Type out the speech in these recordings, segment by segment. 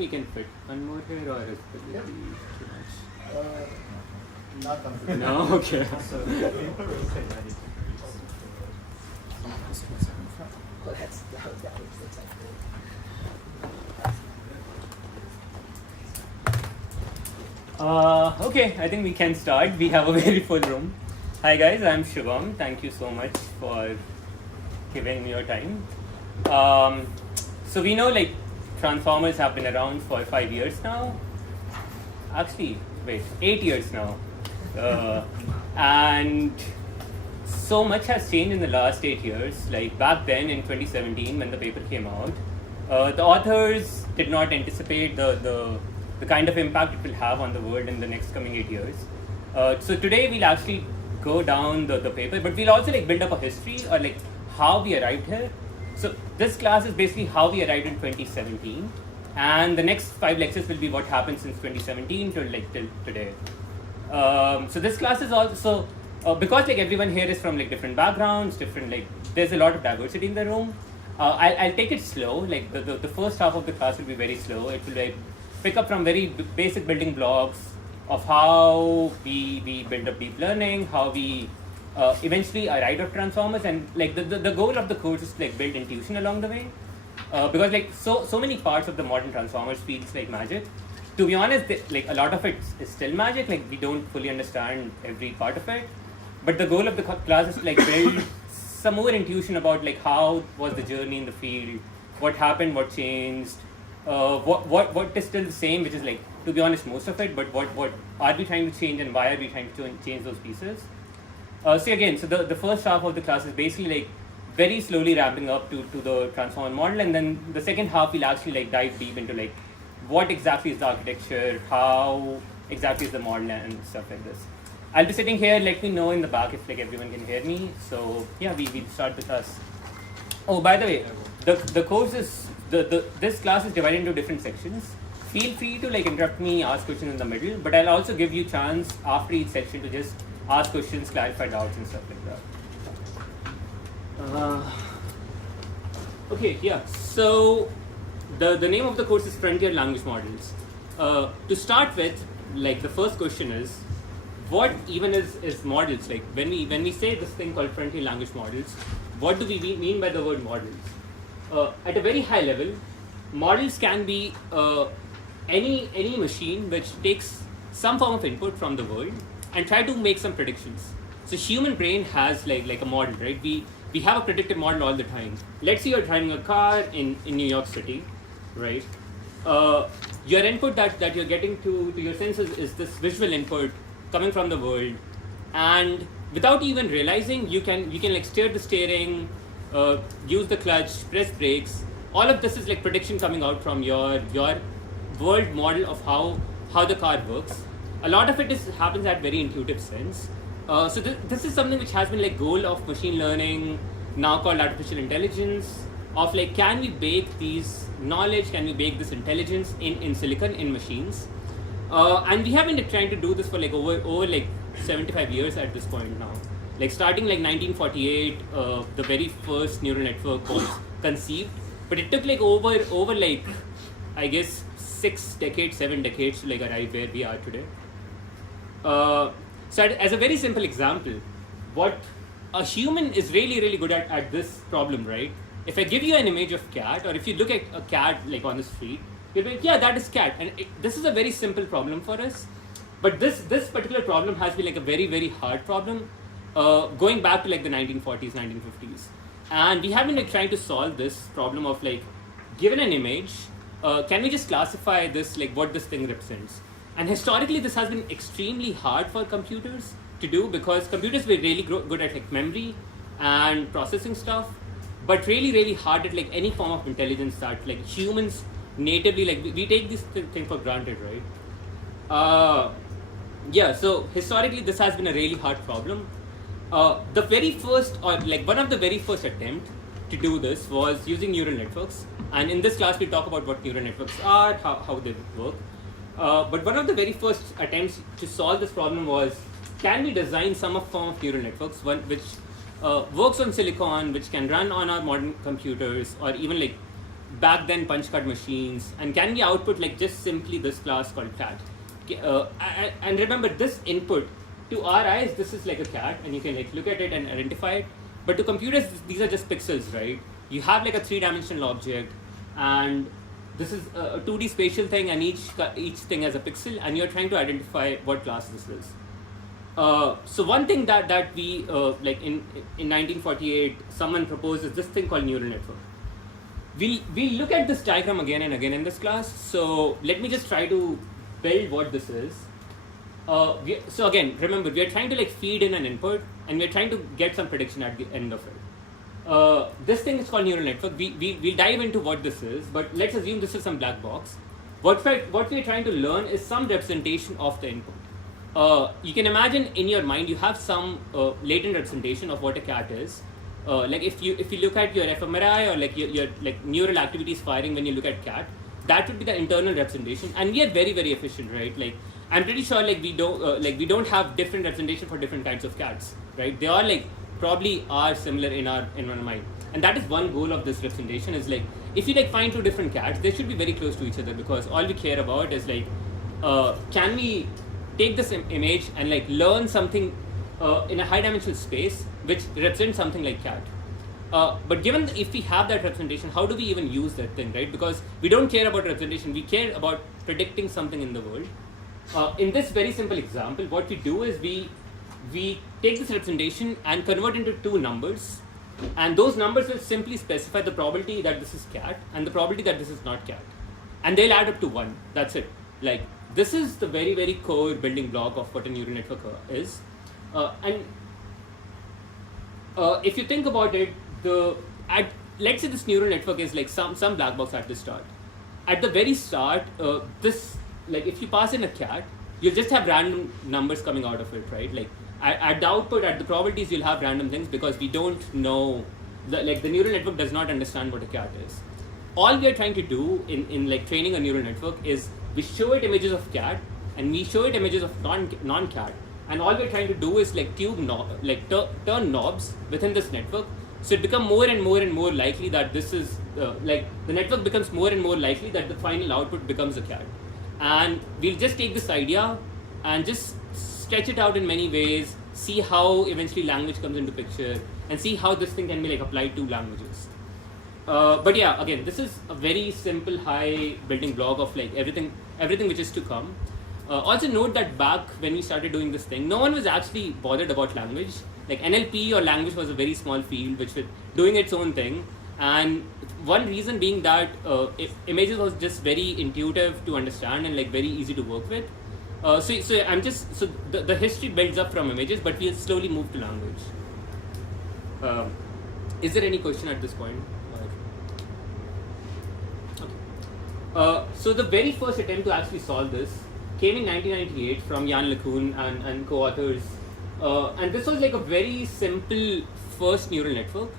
We can fit one more here, or is it too much? Not comfortable. No, okay. Okay, I think we can start. We have a very full room. Hi guys, I'm Shivam. Thank you so much for giving me your time. So we know like transformers have been around for 5 years now. Actually, wait, 8 years now. And so much has changed in the last 8 years. Like back then in 2017 when the paper came out, the authors did not anticipate the kind of impact it will have on the world in the next coming 8 years. So today we'll actually go down the paper, but we'll also like build up a history or like how we arrived here. So this class is basically how we arrived in 2017, and the next 5 lectures will be what happened since 2017 till today. So this class is also because like everyone here is from like different backgrounds, different like there's a lot of diversity in the room. I'll take it slow. Like the first half of the class will be very slow. It will like pick up from very basic building blocks of how we build up deep learning, how we eventually arrive at transformers, and like the goal of the course is to like build intuition along the way, because like so many parts of the modern transformers feels like magic. To be honest, like a lot of it is still magic. Like we don't fully understand every part of it, but the goal of the class is to like build some more intuition about like how was the journey in the field, what happened, what changed, what is still the same, which is like, to be honest, most of it, but what are we trying to change and why are we trying to change those pieces. So the first half of the class is basically like very slowly ramping up to the transformer model, and then the second half we'll actually like dive deep into like what exactly is the architecture, how exactly is the model, and stuff like this. I'll be sitting here. Let me know in the back if like everyone can hear me. So yeah, we'll start the class. Oh, by the way, the course is this class is divided into different sections. Feel free to like interrupt me, ask questions in the middle, but I'll also give you chance after each section to just ask questions, clarify doubts, and stuff like that. Okay, yeah. So the name of the course is Frontier Language Models. To start with, like the first question is, what even is models? Like when we say this thing called Frontier Language Models, what do we mean by the word models? At a very high level, models can be any machine which takes some form of input from the world and try to make some predictions. So human brain has like a model, right? We have a predictive model all the time. Let's say you're driving a car in New York City, right? Your input that you're getting to your senses is this visual input coming from the world, and without even realizing, you can like steer the steering, use the clutch, press brakes. All of this is like prediction coming out from your world model of how the car works. A lot of it happens at very intuitive sense. So this is something which has been like goal of machine learning, now called artificial intelligence, of like can we bake these knowledge, can we bake this intelligence in silicon, in machines. And we have been trying to do this for like over like 75 years at this point now. Like starting like 1948, the very first neural network was conceived, but it took like over like I guess 7 decades to like arrive where we are today. So as a very simple example, what a human is really good at this problem, right? If I give you an image of cat, or if you look at a cat like on the street, you'll be like, yeah, that is cat. And this is a very simple problem for us. But this particular problem has been like a very hard problem, going back to like the 1940s, 1950s. And we have been like trying to solve this problem of like, given an image, can we just classify this, like what this thing represents? And historically, this has been extremely hard for computers to do, because computers were really good at like memory and processing stuff, but really hard at like any form of intelligence that like humans natively, like we take this thing for granted, right? Yeah, so historically this has been a really hard problem. The very first, or like one of the very first attempt to do this was using neural networks, and in this class we talk about what neural networks are, how they work. But one of the very first attempts to solve this problem was, can we design some form of neural networks, one which works on silicon, which can run on our modern computers, or even like back then punch card machines, and can we output like just simply this class called cat? And remember, this input to our eyes, this is like a cat, and you can like look at it and identify it. But to computers, these are just pixels, right? You have like a 3-dimensional object, and this is a 2D spatial thing, and each thing has a pixel, and you're trying to identify what class this is. So one thing that we like in 1948, someone proposed is this thing called neural network. We look at this diagram again and again in this class. So let me just try to build what this is. So again, remember, we are trying to like feed in an input, and we are trying to get some prediction at the end of it. This thing is called neural network. We'll dive into what this is, but let's assume this is some black box. What we're trying to learn is some representation of the input. You can imagine in your mind you have some latent representation of what a cat is. Like if you look at your fMRI or like your like neural activities firing when you look at cat, that would be the internal representation, and we are very, very efficient, right? Like I'm pretty sure like we don't have different representation for different kinds of cats, right? They all like probably are similar in our mind, and that is one goal of this representation is like if you like find two different cats, they should be very close to each other, because all we care about is like can we take this image and like learn something in a high dimensional space which represents something like cat. But given if we have that representation, how do we even use that thing, right? Because we don't care about representation, we care about predicting something in the world. In this very simple example, what we do is we take this representation and convert into two numbers, and those numbers will simply specify the probability that this is cat and the probability that this is not cat, and they'll add up to 1. That's it. Like this is the very, very core building block of what a neural network is. And if you think about it, let's say this neural network is like some black box at the start. At the very start, this like if you pass in a cat, you'll just have random numbers coming out of it, right? Like at the output, at the probabilities, you'll have random things because we don't know, like the neural network does not understand what a cat is. All we are trying to do in like training a neural network is we show it images of cat and we show it images of non-cat, and all we're trying to do is like turn knobs within this network, so it becomes more and more likely that this is like the network becomes more and more likely that the final output becomes a cat. And we'll just take this idea and just stretch it out in many ways, see how eventually language comes into picture, and see how this thing can be like applied to languages. But yeah, again, this is a very simple high building block of like everything which is to come. Also note that back when we started doing this thing, no one was actually bothered about language. Like NLP or language was a very small field which was doing its own thing, and one reason being that images was just very intuitive to understand and like very easy to work with. So the history builds up from images, but we'll slowly move to language. Is there any question at this point? Okay. So the very first attempt to actually solve this came in 1998 from Jan LeCun and co-authors, and this was like a very simple first neural network.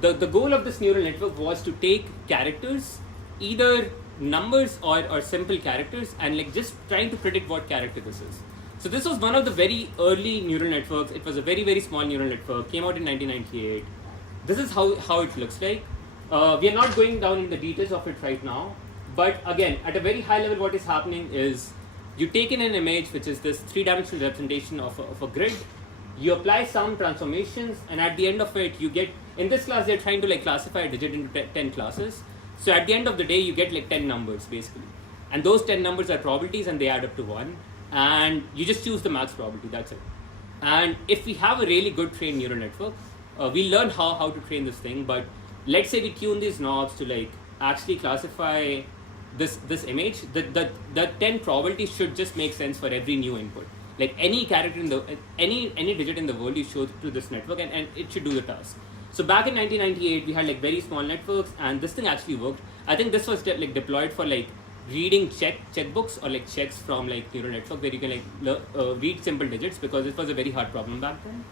The goal of this neural network was to take characters, either numbers or simple characters, and like just trying to predict what character this is. So this was one of the very early neural networks. It was a very, very small neural network, came out in 1998. This is how it looks like. We are not going down in the details of it right now, but again, at a very high level, what is happening is you take in an image which is this 3-dimensional representation of a grid, you apply some transformations, and at the end of it you get, in this class they're trying to like classify a digit into 10 classes. So at the end of the day you get like 10 numbers basically, and those 10 numbers are probabilities and they add up to 1, and you just choose the max probability, that's it. And if we have a really good trained neural network, we learn how to train this thing, but let's say we tune these knobs to like actually classify this image, the 10 probabilities should just make sense for every new input. Like any character in the any digit in the world you show to this network, and it should do the task. So back in 1998 we had like very small networks, and this thing actually worked. I think this was like deployed for like reading checkbooks or like checks from like neural network, where you can like read simple digits, because it was a very hard problem back then.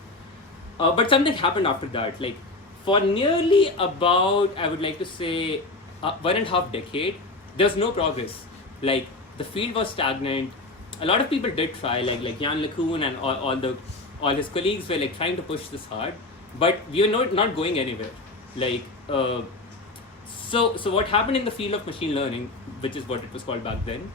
But something happened after that. Like for nearly about, I would like to say 1.5 decades, there was no progress. Like the field was stagnant. A lot of people did try, like Jan LeCun and all his colleagues were like trying to push this hard, but we were not going anywhere. Like So what happened in the field of machine learning, which is what it was called back then,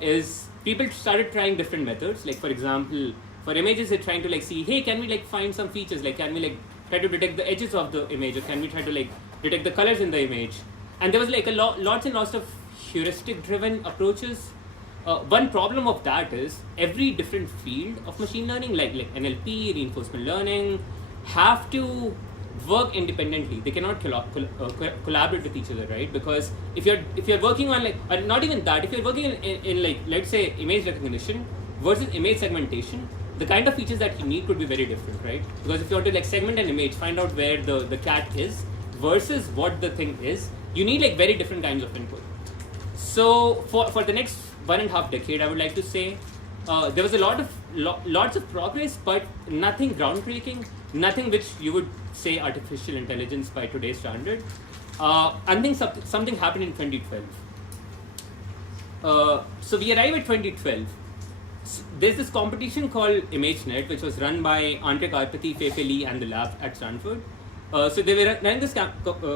is people started trying different methods. Like for example, for images, they're trying to like see, hey, can we like find some features? Like can we like try to detect the edges of the image, or can we try to like detect the colors in the image? And there was like lots and lots of heuristic-driven approaches. One problem of that is every different field of machine learning, like NLP, reinforcement learning, have to work independently. They cannot collaborate with each other, right? Because if you're working on like, or not even that, if you're working in like, let's say, image recognition versus image segmentation, the kind of features that you need could be very different, right? Because if you want to like segment an image, find out where the cat is versus what the thing is, you need like very different kinds of input. So for the next 1.5 decade, I would like to say there was a lots of progress, but nothing groundbreaking, nothing which you would say artificial intelligence by today's standard. I think something happened in 2012. So we arrive at 2012. There's this competition called ImageNet, which was run by Andre Karpathy, Fei Li, and the lab at Stanford. So they were running this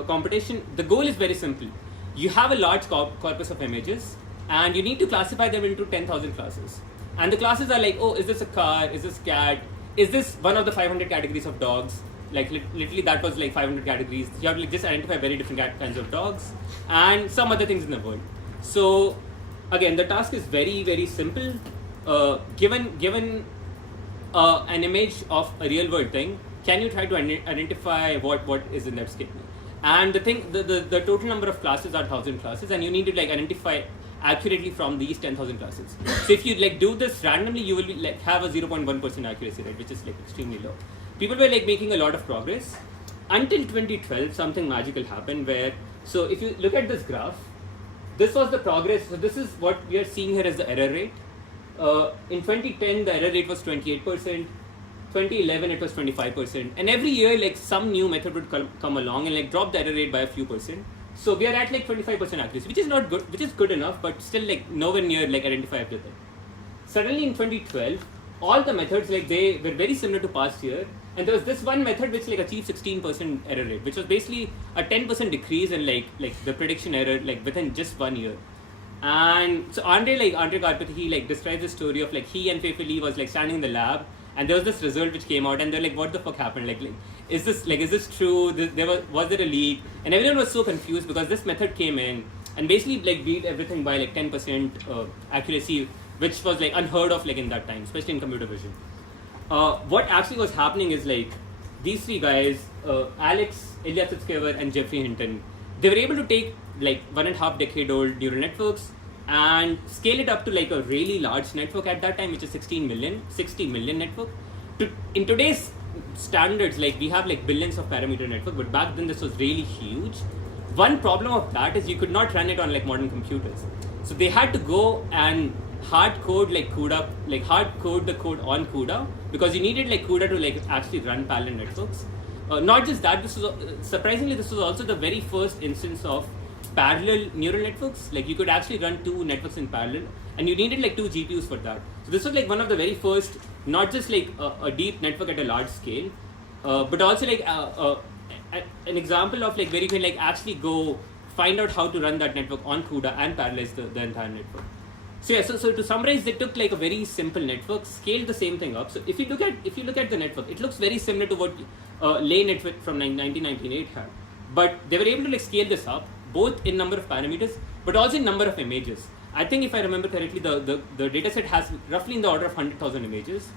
competition. The goal is very simple. You have a large corpus of images, and you need to classify them into 10,000 classes. And the classes are like, oh, is this a car? Is this cat? Is this one of the 500 categories of dogs? Like literally that was like 500 categories. You have to like, just identify very different kinds of dogs and some other things in the world. So again, the task is very, very simple. Given an image of a real world thing, can you try to identify what is in that statement? And the total number of classes are 1,000 classes, and you need to like identify accurately from these 10,000 classes. So if you like do this randomly, you will be, like have a 0.1% accuracy rate, which is like extremely low. People were like making a lot of progress until 2012. Something magical happened where, so if you look at this graph, this was the progress. So this is what we are seeing here as the error rate. In 2010, the error rate was 28%. 2011, it was 25%. And every year, like some new method would come along and like drop the error rate by a few percent. So we are at like 25% accuracy, which is not good, which is good enough, but still like nowhere near like identify everything. Suddenly in 2012, all the methods like they were very similar to past year, and there was this one method which like achieved 16% error rate, which was basically a 10% decrease in like the prediction error like within just 1 year. And so Andre Karpathy, he like describes the story of like he and Fei Li was like standing in the lab, and there was this result which came out, and they're like, what the fuck happened? Like is this true? Was there a leak? And everyone was so confused because this method came in and basically like beat everything by like 10% accuracy, which was like unheard of like in that time, especially in computer vision. What actually was happening is like these three guys, Alex, Ilya Sutskever, and Jeffrey Hinton, they were able to take like 1.5 decade old neural networks and scale it up to like a really large network at that time, which is 60 million network. In today's standards, like we have like billions of parameter network, but back then this was really huge. One problem of that is you could not run it on like modern computers. So they had to go and hard code the code on CUDA, because you needed like CUDA to like actually run parallel networks. Not just that, this was surprisingly this was also the very first instance of parallel neural networks. Like you could actually run two networks in parallel, and you needed like two GPUs for that. So this was like one of the very first, not just like a deep network at a large scale, but also like an example of like where you can like actually go find out how to run that network on CUDA and parallelize the entire network. So yeah, so to summarize, they took like a very simple network, scaled the same thing up. So if you look at the network, it looks very similar to what Lay network from 1998 had, but they were able to like scale this up both in number of parameters, but also in number of images. I think if I remember correctly, the dataset has roughly in the order of 100,000 images.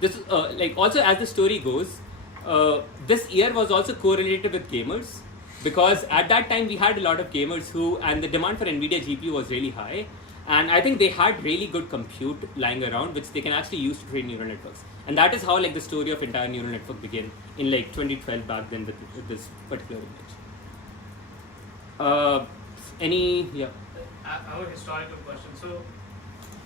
This like also as the story goes, this year was also correlated with gamers, because at that time we had a lot of gamers and the demand for NVIDIA GPU was really high. And I think they had really good compute lying around, which they can actually use to train neural networks. And that is how like the story of entire neural network began in like 2012 back then with this particular image. Yeah. I have a historical question. So,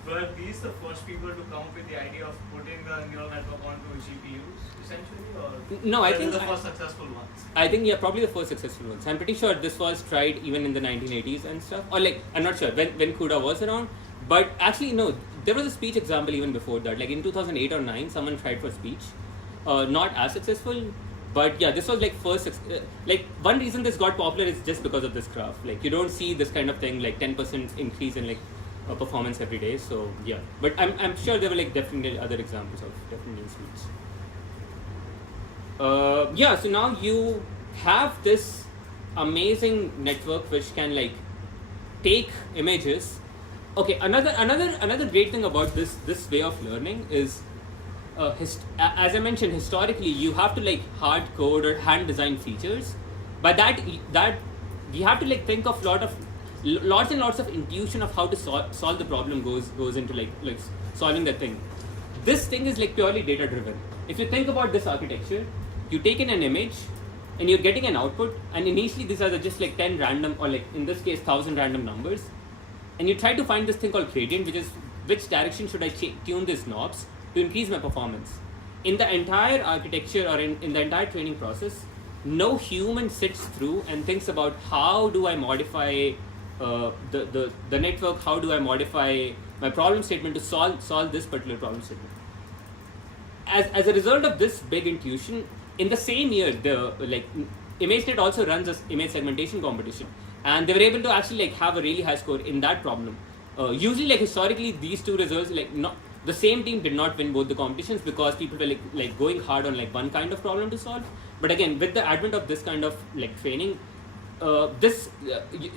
were these the first people to come up with the idea of putting the neural network onto GPUs, essentially, or no? I think the first successful ones. I think probably the first successful ones. I'm pretty sure this was tried even in the 1980s and stuff, or like I'm not sure when CUDA was around. But actually, no, there was a speech example even before that. Like in 2008 or 9, someone tried for speech, not as successful. But yeah, this was like like one reason this got popular is just because of this graph. Like you don't see this kind of thing, like 10% increase in like performance every day. So yeah, but I'm sure there were like definitely other examples of different instruments. Yeah, so now you have this amazing network which can like take images. Okay, another great thing about this way of learning is, as I mentioned, historically you have to like hard code or hand design features. By that you have to like think of lots and lots of intuition of how to solve the problem goes into like solving that thing. This thing is like purely data driven. If you think about this architecture, you take in an image and you're getting an output, and initially these are just like 10 random, or like in this case 1000 random numbers, and you try to find this thing called gradient, which is which direction should I tune these knobs to increase my performance. In the entire architecture or in the entire training process, no human sits through and thinks about how do I modify the network, how do I modify my problem statement to solve this particular problem statement. As a result of this big intuition, in the same year, the ImageNet also runs this image segmentation competition, and they were able to actually like have a really high score in that problem. Usually, like historically, these two results, like not the same team did not win both the competitions because people were like going hard on like one kind of problem to solve. But again, with the advent of this kind of like training, the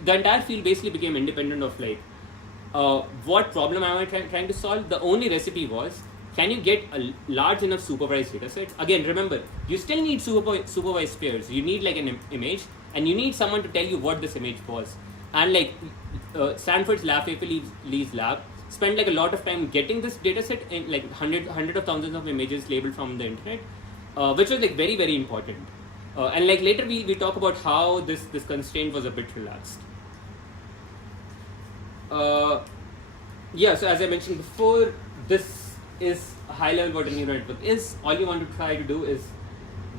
entire field basically became independent of like what problem am I trying to solve. The only recipe was, can you get a large enough supervised data set? Again, remember, you still need supervised pairs. You need like an image, and you need someone to tell you what this image was. And like Stanford's lab, Paper Lee's lab, spent like a lot of time getting this data set in like hundred of thousands of images labeled from the internet, which was like very, very important. And like later we talk about how this constraint was a bit relaxed. Yeah, so as I mentioned before, this is high level what a neural network is. All you want to try to do is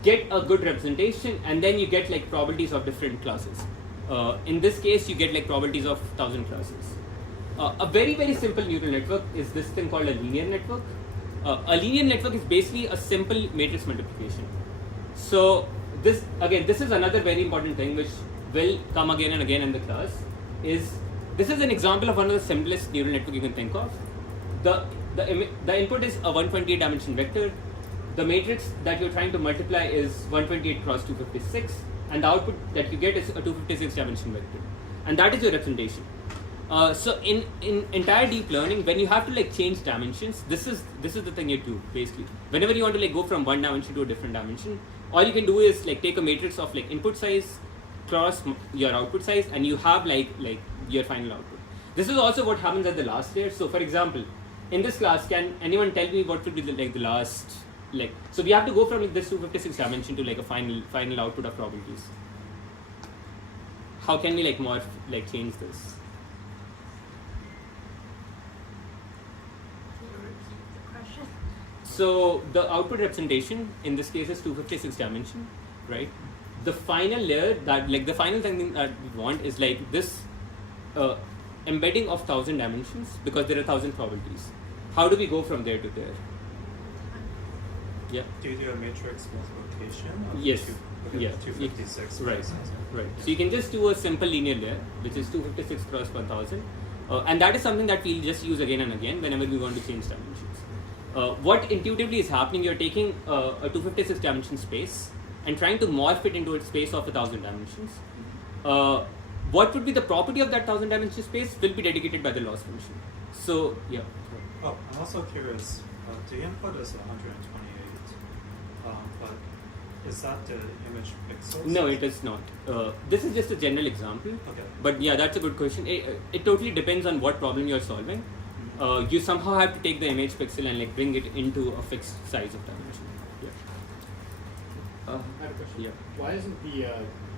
get a good representation, and then you get like probabilities of different classes. In this case, you get like probabilities of 1000 classes. A very, very simple neural network is this thing called a linear network. A linear network is basically a simple matrix multiplication. So this is another very important thing which will come again and again in the class. This is an example of one of the simplest neural network you can think of. The input is a 128 dimension vector. The matrix that you're trying to multiply is 128 cross 256, and the output that you get is a 256 dimension vector, and that is your representation. So in entire deep learning, when you have to like change dimensions, this is the thing you do basically. Whenever you want to like go from one dimension to a different dimension, all you can do is like take a matrix of like input size cross your output size, and you have like your final output. This is also what happens at the last layer. So for example, in this class, can anyone tell me what would be the last, like, so we have to go from like this 256 dimension to like a final output of probabilities. How can we like morph, like change this? So the output representation in this case is 256 dimension, right? The final layer, that like the final thing that we want is like this embedding of 1000 dimensions, because there are 1000 probabilities. How do we go from there to there? Yeah. Do you do a matrix multiplication? Yes. Yeah. 256. Right. Right. So you can just do a simple linear layer, which is 256 cross 1000, and that is something that we'll just use again and again whenever we want to change dimensions. What intuitively is happening, you're taking a 256 dimension space and trying to morph it into a space of 1000 dimensions. What would be the property of that 1000 dimension space will be dedicated by the loss function. So yeah. Oh, I'm also curious. The input is 128, but is that the image pixels? No, it is not. This is just a general example. Okay. But yeah, that's a good question. It totally depends on what problem you're solving. You somehow have to take the image pixel and like bring it into a fixed size of dimension. Yeah. I have a question. Yeah. Why isn't the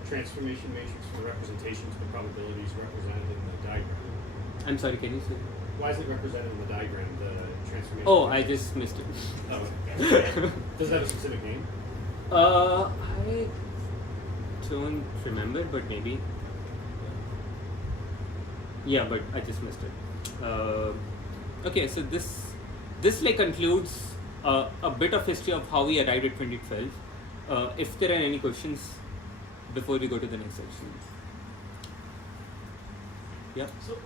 transformation matrix for representations for probabilities represented in the diagram? I'm sorry, can you say? Why is it represented in the diagram, the transformation? Oh, matrix? I just missed it. Oh, okay. Does it have a specific name? I don't remember, but maybe. Yeah, but I just missed it. Okay, so this like concludes a bit of history of how we arrived at 2012. If there are any questions before we go to the next section. Yeah. So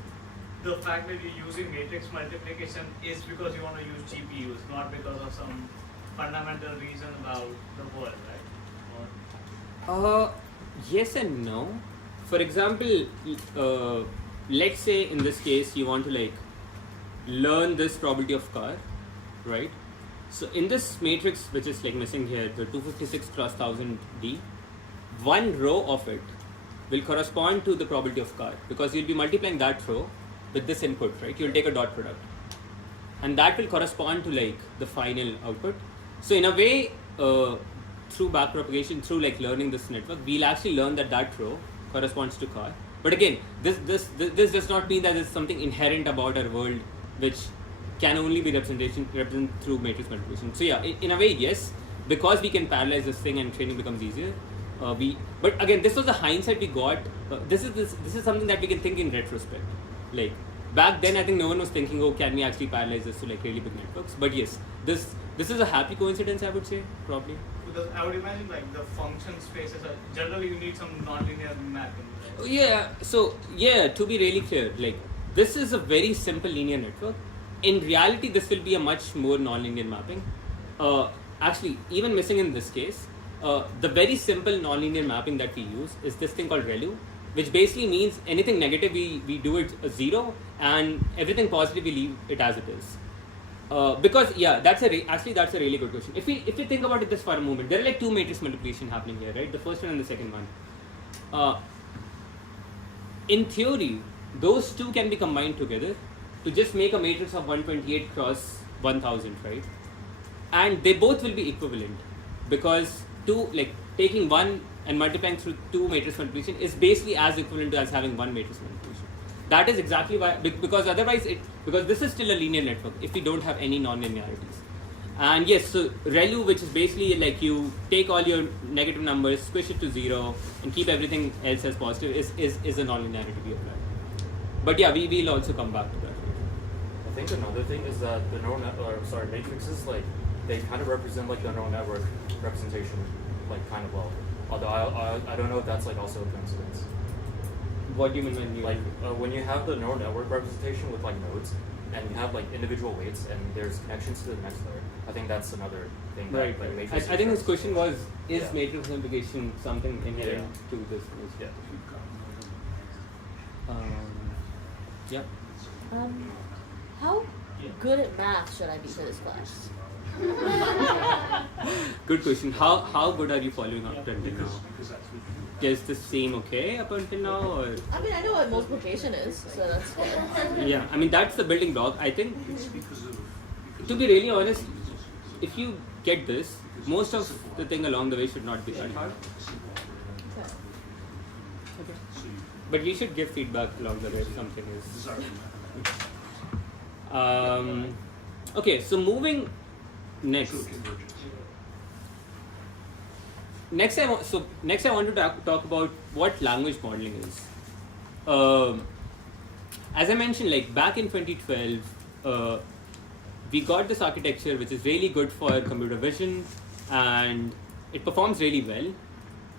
the fact that you're using matrix multiplication is because you want to use GPUs, not because of some fundamental reason about the world, right? Or Yes and no. For example, let's say in this case you want to like learn this probability of car, right? So in this matrix which is like missing here, the 256 cross 1000 D, one row of it will correspond to the probability of car, because you'll be multiplying that row with this input, right? You'll take a dot product, and that will correspond to like the final output. So in a way, through backpropagation, through like learning this network, we'll actually learn that that row corresponds to car. But again, this does not mean that there's something inherent about our world which can only be represented through matrix multiplication. So yeah, in a way, yes, because we can parallelize this thing and training becomes easier. But again, this was the hindsight we got. This is something that we can think in retrospect. Like back then, I think no one was thinking, oh, can we actually parallelize this to like really big networks? But yes, this is a happy coincidence, I would say, probably. because I would imagine like the function spaces are generally you need some nonlinear mapping. Right? Yeah. So yeah, to be really clear, like this is a very simple linear network. In reality, this will be a much more nonlinear mapping. Actually, even missing in this case, the very simple nonlinear mapping that we use is this thing called ReLU, which basically means anything negative we do it a 0, and everything positive we leave it as it is. Because yeah, that's a really good question. If we think about it just for a moment, there are like two matrix multiplication happening here, right? The first one and the second one. In theory, those two can be combined together to just make a matrix of 128 cross 1000, right? And they both will be equivalent, because taking one and multiplying through two matrix multiplication is basically as equivalent as having one matrix multiplication. That is exactly why, because otherwise because this is still a linear network if we don't have any non-linearities. And yes, so ReLU, which is basically like you take all your negative numbers, squish it to 0, and keep everything else as positive, is a non-linearity we apply. But yeah, we will also come back to that. I think another thing is that the matrices, like, they kind of represent like the neural network representation, like, kind of well. Although I don't know if that's like also a coincidence. What do you mean when you when you have the neural network representation with like nodes, and you have like individual weights, and there's connections to the next layer? I think that's another thing. Right. That, like, I matrices think his question was, is Yeah. matrix multiplication something inherent to this? Yeah. Yeah. How good at math should I be for this class? Good question. How good are you following up until now? Is the same okay up until now, or? I mean, I know what multiplication is, so that's good. Yeah, I mean that's the building block. I think, to be really honest, if you get this, most of the thing along the way should not be that hard. Okay. But we should give feedback along the way if something is. Okay, so moving next. Next, I want to talk about what language modeling is. As I mentioned, like back in 2012, we got this architecture which is really good for computer vision, and it performs really well.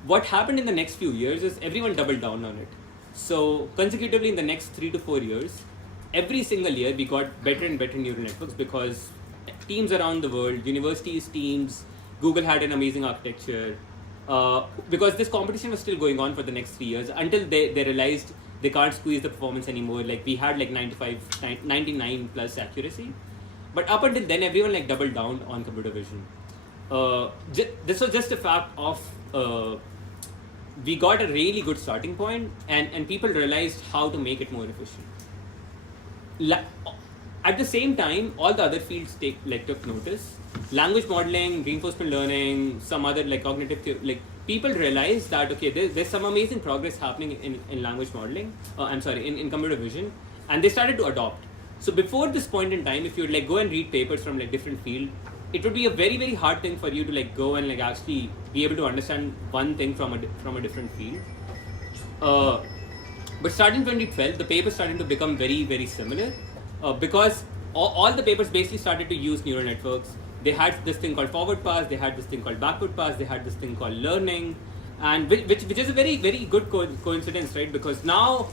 What happened in the next few years is everyone doubled down on it. So consecutively in the next 3 to 4 years, every single year we got better and better neural networks, because teams around the world, universities, teams, Google had an amazing architecture. Because this competition was still going on for the next 3 years until they realized they can't squeeze the performance anymore. Like we had like 99 plus accuracy. But up until then, everyone like doubled down on computer vision. This was just a fact of we got a really good starting point, and people realized how to make it more efficient. At the same time, all the other fields took notice. Language modeling, reinforcement learning, some other like cognitive people realized that okay, there's some amazing progress happening in language modeling. In computer vision, and they started to adopt. So before this point in time, if you would like go and read papers from like different field, it would be a very, very hard thing for you to like go and like actually be able to understand one thing from a different field. But starting 2012, the papers started to become very, very similar, because all the papers basically started to use neural networks. they had this thing called forward pass, they had this thing called backward pass, they had this thing called learning, and which is a very, very good coincidence, right? Because now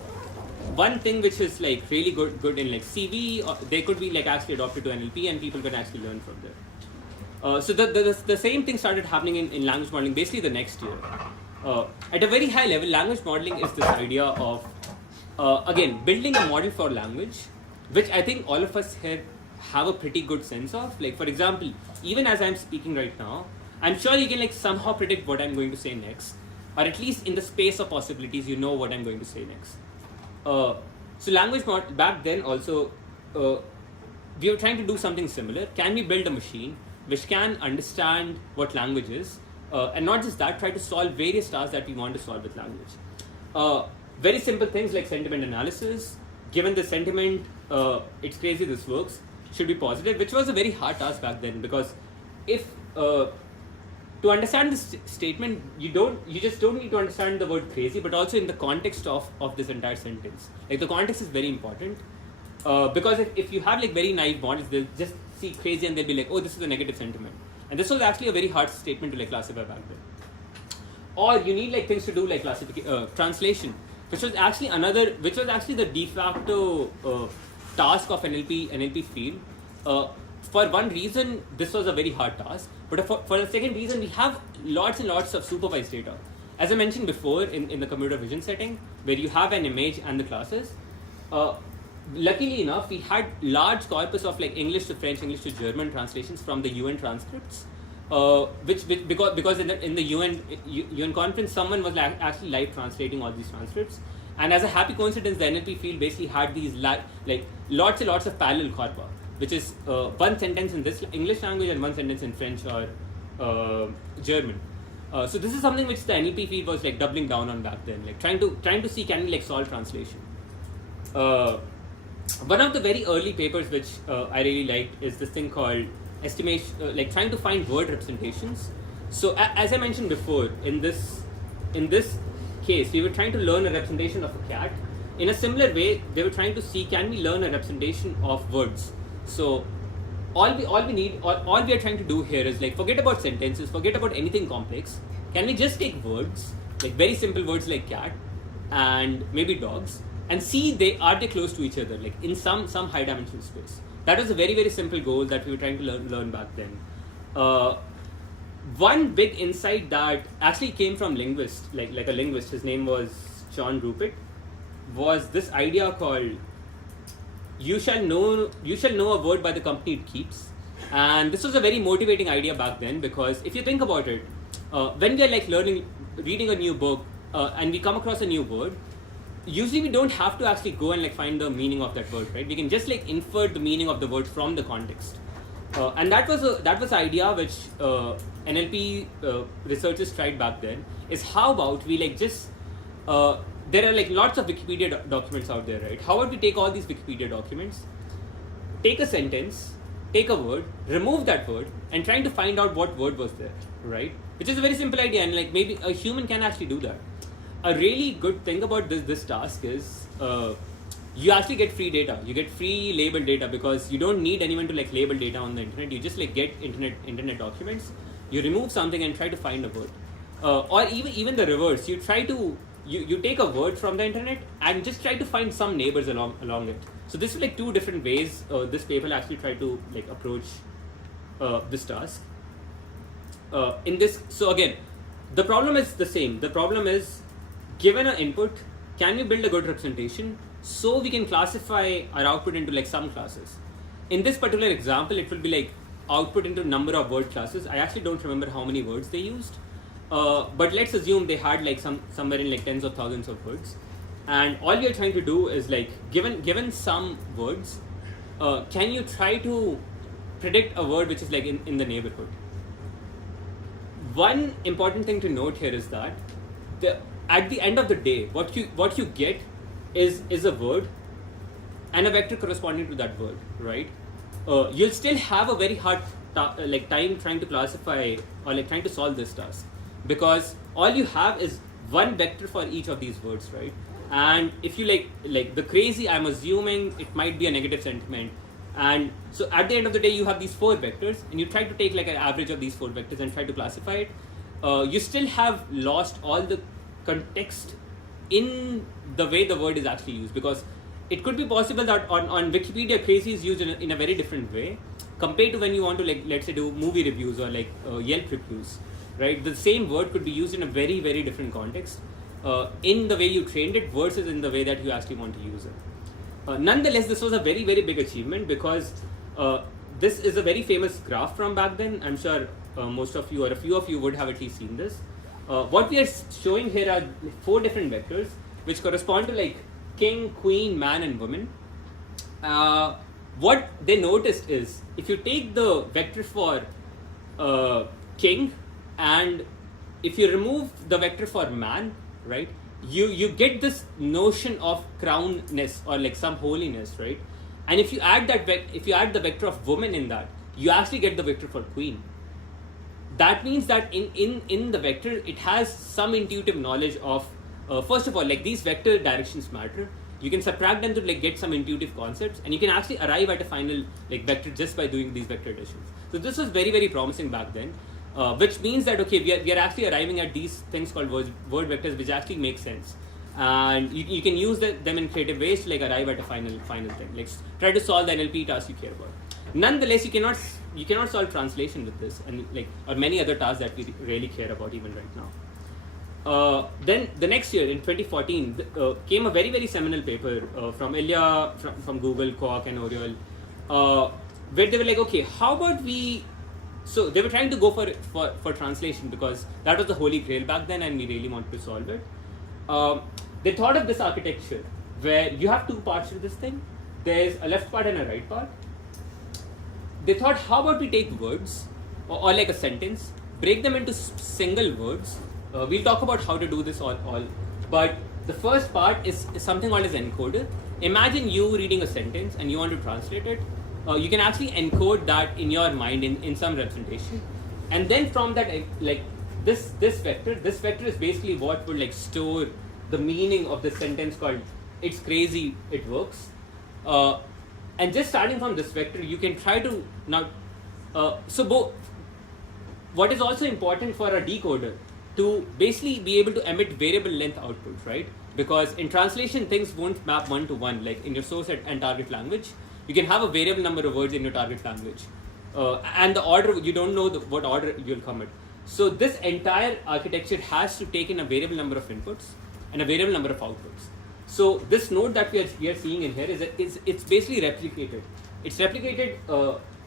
one thing which is like really good in like CV, they could be like actually adopted to NLP, and people can actually learn from there. So the same thing started happening in language modeling basically the next year. At a very high level, language modeling is this idea of again building a model for language, which I think all of us here have a pretty good sense of. Like, for example, even as I'm speaking right now, I'm sure you can like somehow predict what I'm going to say next, or at least in the space of possibilities, you know what I'm going to say next. So language back then also, we were trying to do something similar. Can we build a machine which can understand what language is, and not just that, try to solve various tasks that we want to solve with language. Very simple things like sentiment analysis. Given the sentiment, it's crazy this works, should be positive, which was a very hard task back then, because if to understand this statement, you just don't need to understand the word crazy, but also in the context of this entire sentence. Like, the context is very important, because if you have like very naive models, they'll just see crazy and they'll be like, oh, this is a negative sentiment. And this was actually a very hard statement to like classify back then. Or you need like things to do like translation, which was actually the de facto task of NLP field. For one reason, this was a very hard task, but for a second reason, we have lots and lots of supervised data. As I mentioned before, in the computer vision setting, where you have an image and the classes, luckily enough, we had large corpus of like English to French, English to German translations from the UN transcripts, because in the UN conference, someone was actually live translating all these transcripts. And as a happy coincidence, the NLP field basically had these like lots and lots of parallel corpora, which is one sentence in this English language and one sentence in French or German. So this is something which the NLP field was like doubling down on back then, like trying to see can we like solve translation. One of the very early papers which I really liked is this thing called estimation, like trying to find word representations. So as I mentioned before, in this case, we were trying to learn a representation of a cat. In a similar way, they were trying to see can we learn a representation of words. So all we are trying to do here is like forget about sentences, forget about anything complex. Can we just take words, like very simple words like cat and maybe dogs, and see are they close to each other, like in some high dimensional space. That was a very, very simple goal that we were trying to learn back then. One big insight that actually came from linguist, like a linguist, his name was John Rupert, was this idea called you shall know a word by the company it keeps. And this was a very motivating idea back then, because if you think about it, when we are like reading a new book, and we come across a new word, usually we don't have to actually go and like find the meaning of that word, right? We can just like infer the meaning of the word from the context. And that was the idea which NLP researchers tried back then, is how about we like just there are like lots of Wikipedia documents out there, right? How about we take all these Wikipedia documents, take a sentence, take a word, remove that word, and trying to find out what word was there, right? Which is a very simple idea, and like maybe a human can actually do that. A really good thing about this task is you actually get free data. You get free labeled data, because you don't need anyone to like label data on the internet. You just like get internet documents. You remove something and try to find a word, or even the reverse. You try to you take a word from the internet and just try to find some neighbors along it. So this is like two different ways this paper actually tried to like approach this task. So again, the problem is the same. The problem is, given an input, can we build a good representation so we can classify our output into like some classes? In this particular example, it will be like output into number of word classes. I actually don't remember how many words they used, but let's assume they had like somewhere in like tens of thousands of words, and all we are trying to do is like given some words, can you try to predict a word which is like in the neighborhood? One important thing to note here is that at the end of the day, what you get is a word and a vector corresponding to that word, right? You'll still have a very hard time trying to classify or like trying to solve this task, because all you have is one vector for each of these words, right? And if you like the crazy, I'm assuming it might be a negative sentiment. And so at the end of the day, you have these 4 vectors, and you try to take like an average of these 4 vectors and try to classify it. You still have lost all the context in the way the word is actually used, because it could be possible that on Wikipedia, crazy is used in a very different way compared to when you want to, like, let's say, do movie reviews or like Yelp reviews, right? The same word could be used in a very, very different context in the way you trained it versus in the way that you actually want to use it. Nonetheless, this was a very, very big achievement, because this is a very famous graph from back then. I'm sure most of you or a few of you would have at least seen this. What we are showing here are 4 different vectors which correspond to like king, queen, man, and woman. What they noticed is if you take the vector for king and if you remove the vector for man, right, you get this notion of crownness or like some holiness, right? And if you add that if you add the vector of woman in that, you actually get the vector for queen. That means that in the vector, it has some intuitive knowledge of first of all, like, these vector directions matter. You can subtract them to like get some intuitive concepts, and you can actually arrive at a final like vector just by doing these vector additions. So this was very, very promising back then, which means that okay, we are actually arriving at these things called word vectors, which actually make sense, and you can use them in creative ways to like arrive at a final thing. Like try to solve the NLP task you care about. Nonetheless, you cannot solve translation with this, and like or many other tasks that we really care about even right now. Then the next year in 2014 came a very, very seminal paper from Ilya from Google, Kwok, and Oriol, where they were like, okay, how about so they were trying to go for translation because that was the holy grail back then, and we really wanted to solve it. They thought of this architecture where you have 2 parts to this thing. There's a left part and a right part. They thought, how about we take words or like a sentence, break them into single words. We'll talk about how to do this all, but the first part is something called as encoder. Imagine you reading a sentence and you want to translate it. You can actually encode that in your mind in some representation, and then from that, like this vector is basically what would like store the meaning of the sentence called "It's crazy, it works." And just starting from this vector, you can try to now. What is also important for a decoder to basically be able to emit variable length output, right? Because in translation, things won't map 1 to 1, like in your source and target language. You can have a variable number of words in your target language. And the order, you don't know what order you'll come at. So this entire architecture has to take in a variable number of inputs and a variable number of outputs. So this node that we are seeing in here it's basically replicated. It's replicated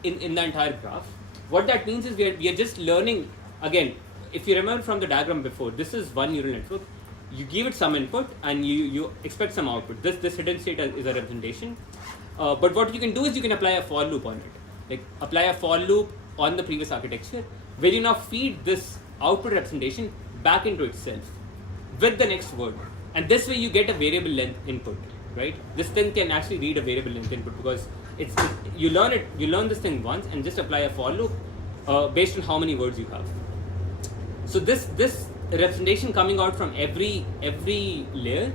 in the entire graph. What that means is we are just learning, again, if you remember from the diagram before, this is one neural network. You give it some input and you expect some output. This hidden state is a representation. But what you can do is you can apply a for loop on it. Like apply a for loop on the previous architecture where you now feed this output representation back into itself with the next word. And this way you get a variable length input, right? This thing can actually read a variable length input because you learn this thing once and just apply a for loop based on how many words you have. So this representation coming out from every layer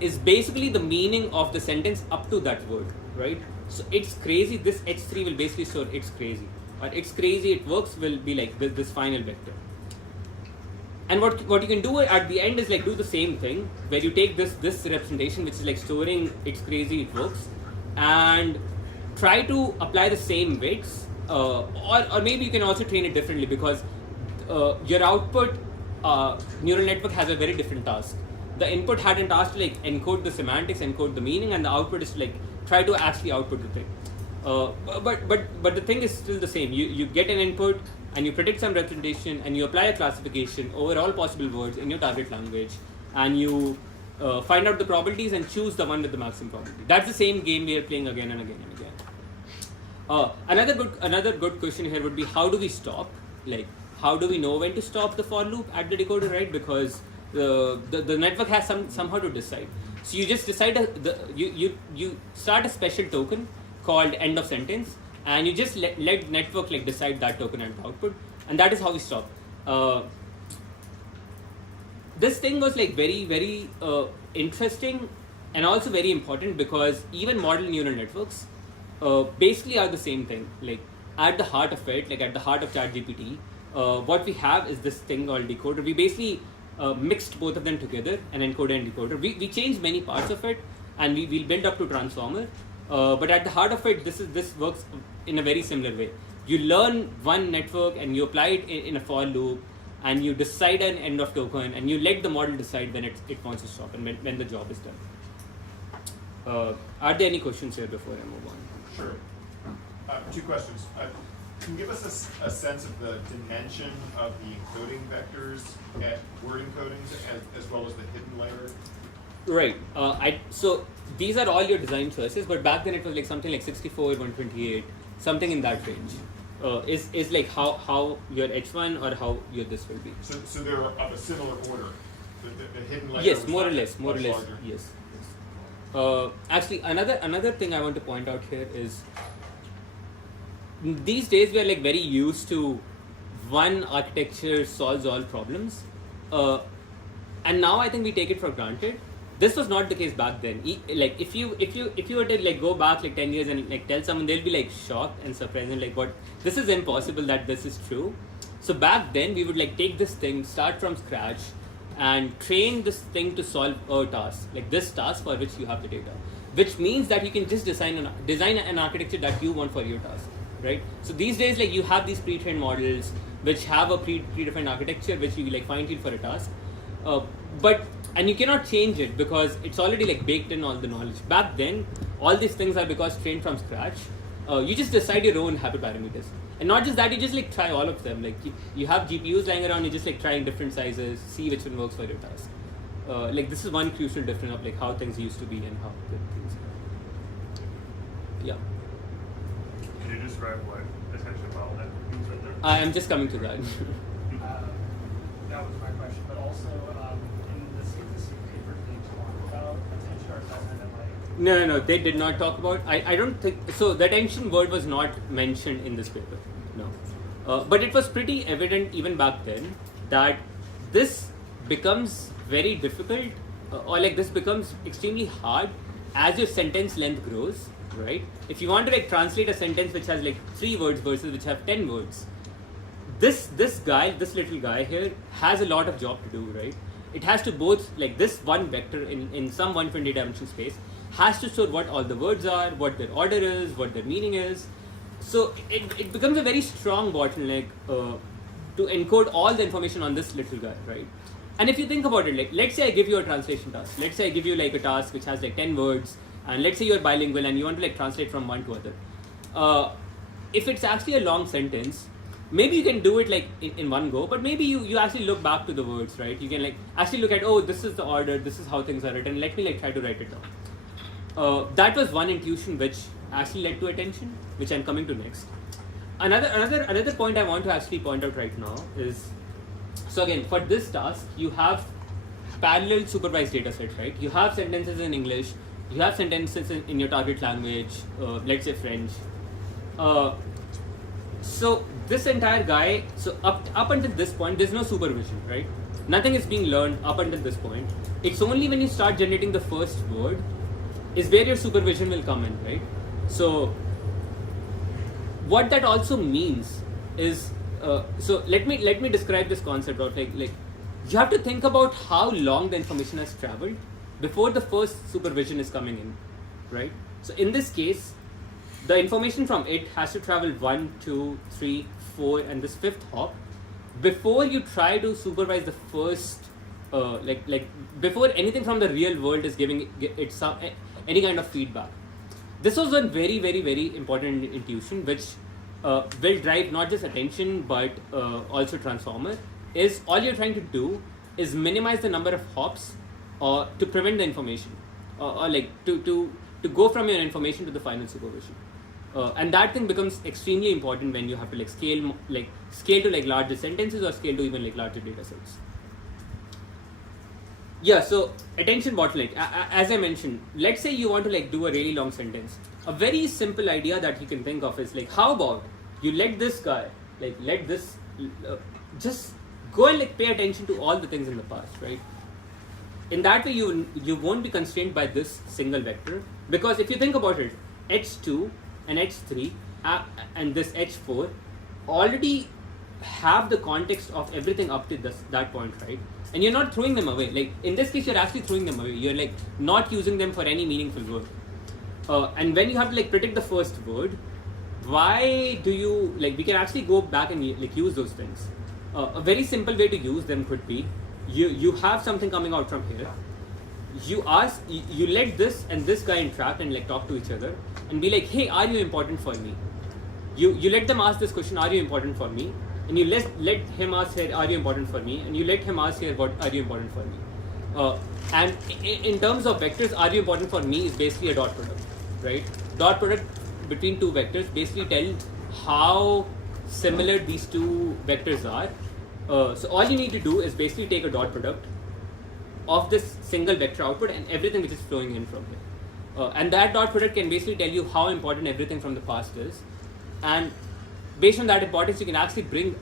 is basically the meaning of the sentence up to that word, right? So it's crazy. This H3 will basically store it's crazy, or it's crazy, it works will be like this final vector. And what you can do at the end is like do the same thing where you take this representation which is like storing it's crazy, it works, and try to apply the same weights, or maybe you can also train it differently because your output neural network has a very different task. The input had a task to like encode the semantics, encode the meaning, and the output is to like try to actually output the thing. But the thing is still the same. You get an input and you predict some representation and you apply a classification over all possible words in your target language, and you find out the probabilities and choose the one with the maximum probability. That's the same game we are playing again and again and again. Another good question here would be, how do we stop? Like, how do we know when to stop the for loop at the decoder, right? Because the network has somehow to decide. So you just decide you start a special token called end of sentence, and you just let network like decide that token and output, and that is how we stop. This thing was like very, very interesting and also very important because even model neural networks basically are the same thing. Like at the heart of it, like at the heart of ChatGPT, what we have is this thing called decoder. We basically mixed both of them together, an encoder and decoder. We changed many parts of it, and we'll build up to transformer. But at the heart of it, this works in a very similar way. You learn one network and you apply it in a for loop, and you decide an end of token, and you let the model decide when it wants to stop and when the job is done. Are there any questions here before I move on? Sure. Two questions. Can you give us a sense of the dimension of the encoding vectors at word encodings as well as the hidden layer? Right. So these are all your design choices, but back then it was like something like 64, 128, something in that range. Is like how your H1 or how your this will be. So they're of a similar order. The hidden layer. Yes, was more or much less. larger. Yes. Actually, another thing I want to point out here is these days we are like very used to one architecture solves all problems, and now I think we take it for granted. This was not the case back then. Like if you were to like go back like 10 years and like tell someone, they'll be like shocked and surprised and like, what, this is impossible that this is true. So back then we would like take this thing, start from scratch, and train this thing to solve a task, like this task for which you have the data, which means that you can just design an architecture that you want for your task, right? So these days, like you have these pre-trained models which have a predefined architecture which you like fine-tune for a task, and you cannot change it because it's already like baked in all the knowledge. Back then, all these things are because trained from scratch. You just decide your own hyperparameters. And not just that, you just like try all of them. Like you have GPUs lying around, you just like trying different sizes, see which one works for your task. Like this is one crucial difference of like how things used to be and how good things are. Yeah. Can you describe what attention bottleneck means right there? I am just coming to that. That was my question, but also in the CPC paper, did they talk about attention or assessment and like? No, they did not talk about. I don't think so. The attention word was not mentioned in this paper. No, but it was pretty evident even back then that this becomes very difficult, or like this becomes extremely hard as your sentence length grows. Right? If you want to like translate a sentence which has like 3 words versus which have 10 words, this little guy here has a lot of job to do, right? It has to both, like this one vector in some 120 dimension space has to store what all the words are, what their order is, what their meaning is. So it becomes a very strong bottleneck to encode all the information on this little guy, right? And if you think about it, like let's say I give you a translation task. Let's say I give you like a task which has like 10 words, and let's say you're bilingual and you want to like translate from one to other. If it's actually a long sentence, maybe you can do it like in one go, but maybe you actually look back to the words, right? You can like actually look at, oh, this is the order, this is how things are written, let me like try to write it down. That was one intuition which actually led to attention, which I'm coming to next. Another point I want to actually point out right now is, so again, for this task, you have parallel supervised data sets, right? You have sentences in English, you have sentences in your target language, let's say French. So this entire guy, so up until this point, there's no supervision, right? Nothing is being learned up until this point. It's only when you start generating the first word is where your supervision will come in, right? So what that also means is, so let me describe this concept of like you have to think about how long the information has traveled before the first supervision is coming in, right? So in this case, the information from it has to travel 1, 2, 3, 4, and this 5th hop before you try to supervise the first, like before anything from the real world is giving it some any kind of feedback. This was one very, very, very important intuition which will drive not just attention but also transformer. Is all you're trying to do is minimize the number of hops to prevent the information, or like to go from your information to the final supervision. And that thing becomes extremely important when you have to like scale to like larger sentences or scale to even like larger data sets. Yeah, so attention bottleneck. As I mentioned, let's say you want to like do a really long sentence. A very simple idea that you can think of is like, how about you let this guy just go and like pay attention to all the things in the past, right? In that way, you won't be constrained by this single vector, because if you think about it, H2 and h3 and this h4 already have the context of everything up to that point, right? And you're not throwing them away. Like in this case, you're actually throwing them away. You're like not using them for any meaningful work. And when you have to like predict the first word, why do you like? We can actually go back and like use those things. A very simple way to use them could be you have something coming out from here. You let this and this guy interact and like talk to each other and be like, hey, are you important for me? You let them ask this question, are you important for me? And you let him ask here, are you important for me? And you let him ask here, what are you important for me? And in terms of vectors, are you important for me is basically a dot product, right? Dot product between two vectors basically tell how similar these two vectors are. So all you need to do is basically take a dot product of this single vector output and everything which is flowing in from here. And that dot product can basically tell you how important everything from the past is. And based on that importance, you can actually bring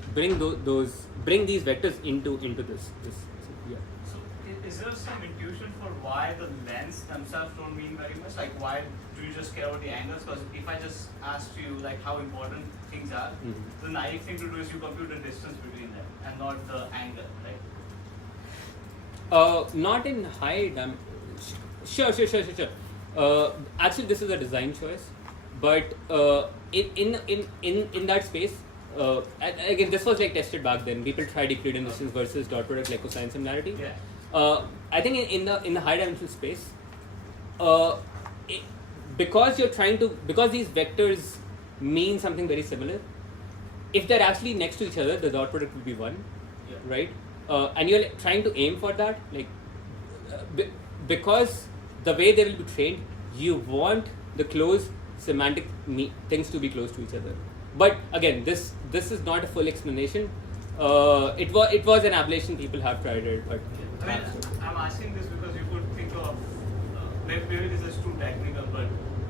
these vectors into this. Yeah. So is there some intuition for why the lengths themselves don't mean very much? Like why do you just care about the angles? Because if I just asked you like how important things are, the naive thing to do is you compute the distance between them and not the angle, right? Not in height. Sure. Actually, this is a design choice, but in that space, again, this was like tested back then. People tried Euclidean distance versus dot product like cosine similarity. Yeah. I think in the high dimensional space, because these vectors mean something very similar. If they're actually next to each other, the dot product will be 1, right? And you're like, trying to aim for that, like because the way they will be trained, you want the close semantic things to be close to each other. But again, this is not a full explanation. It was an ablation. People have tried it, but I mean, I'm asking this because you could think of maybe this is too technical, but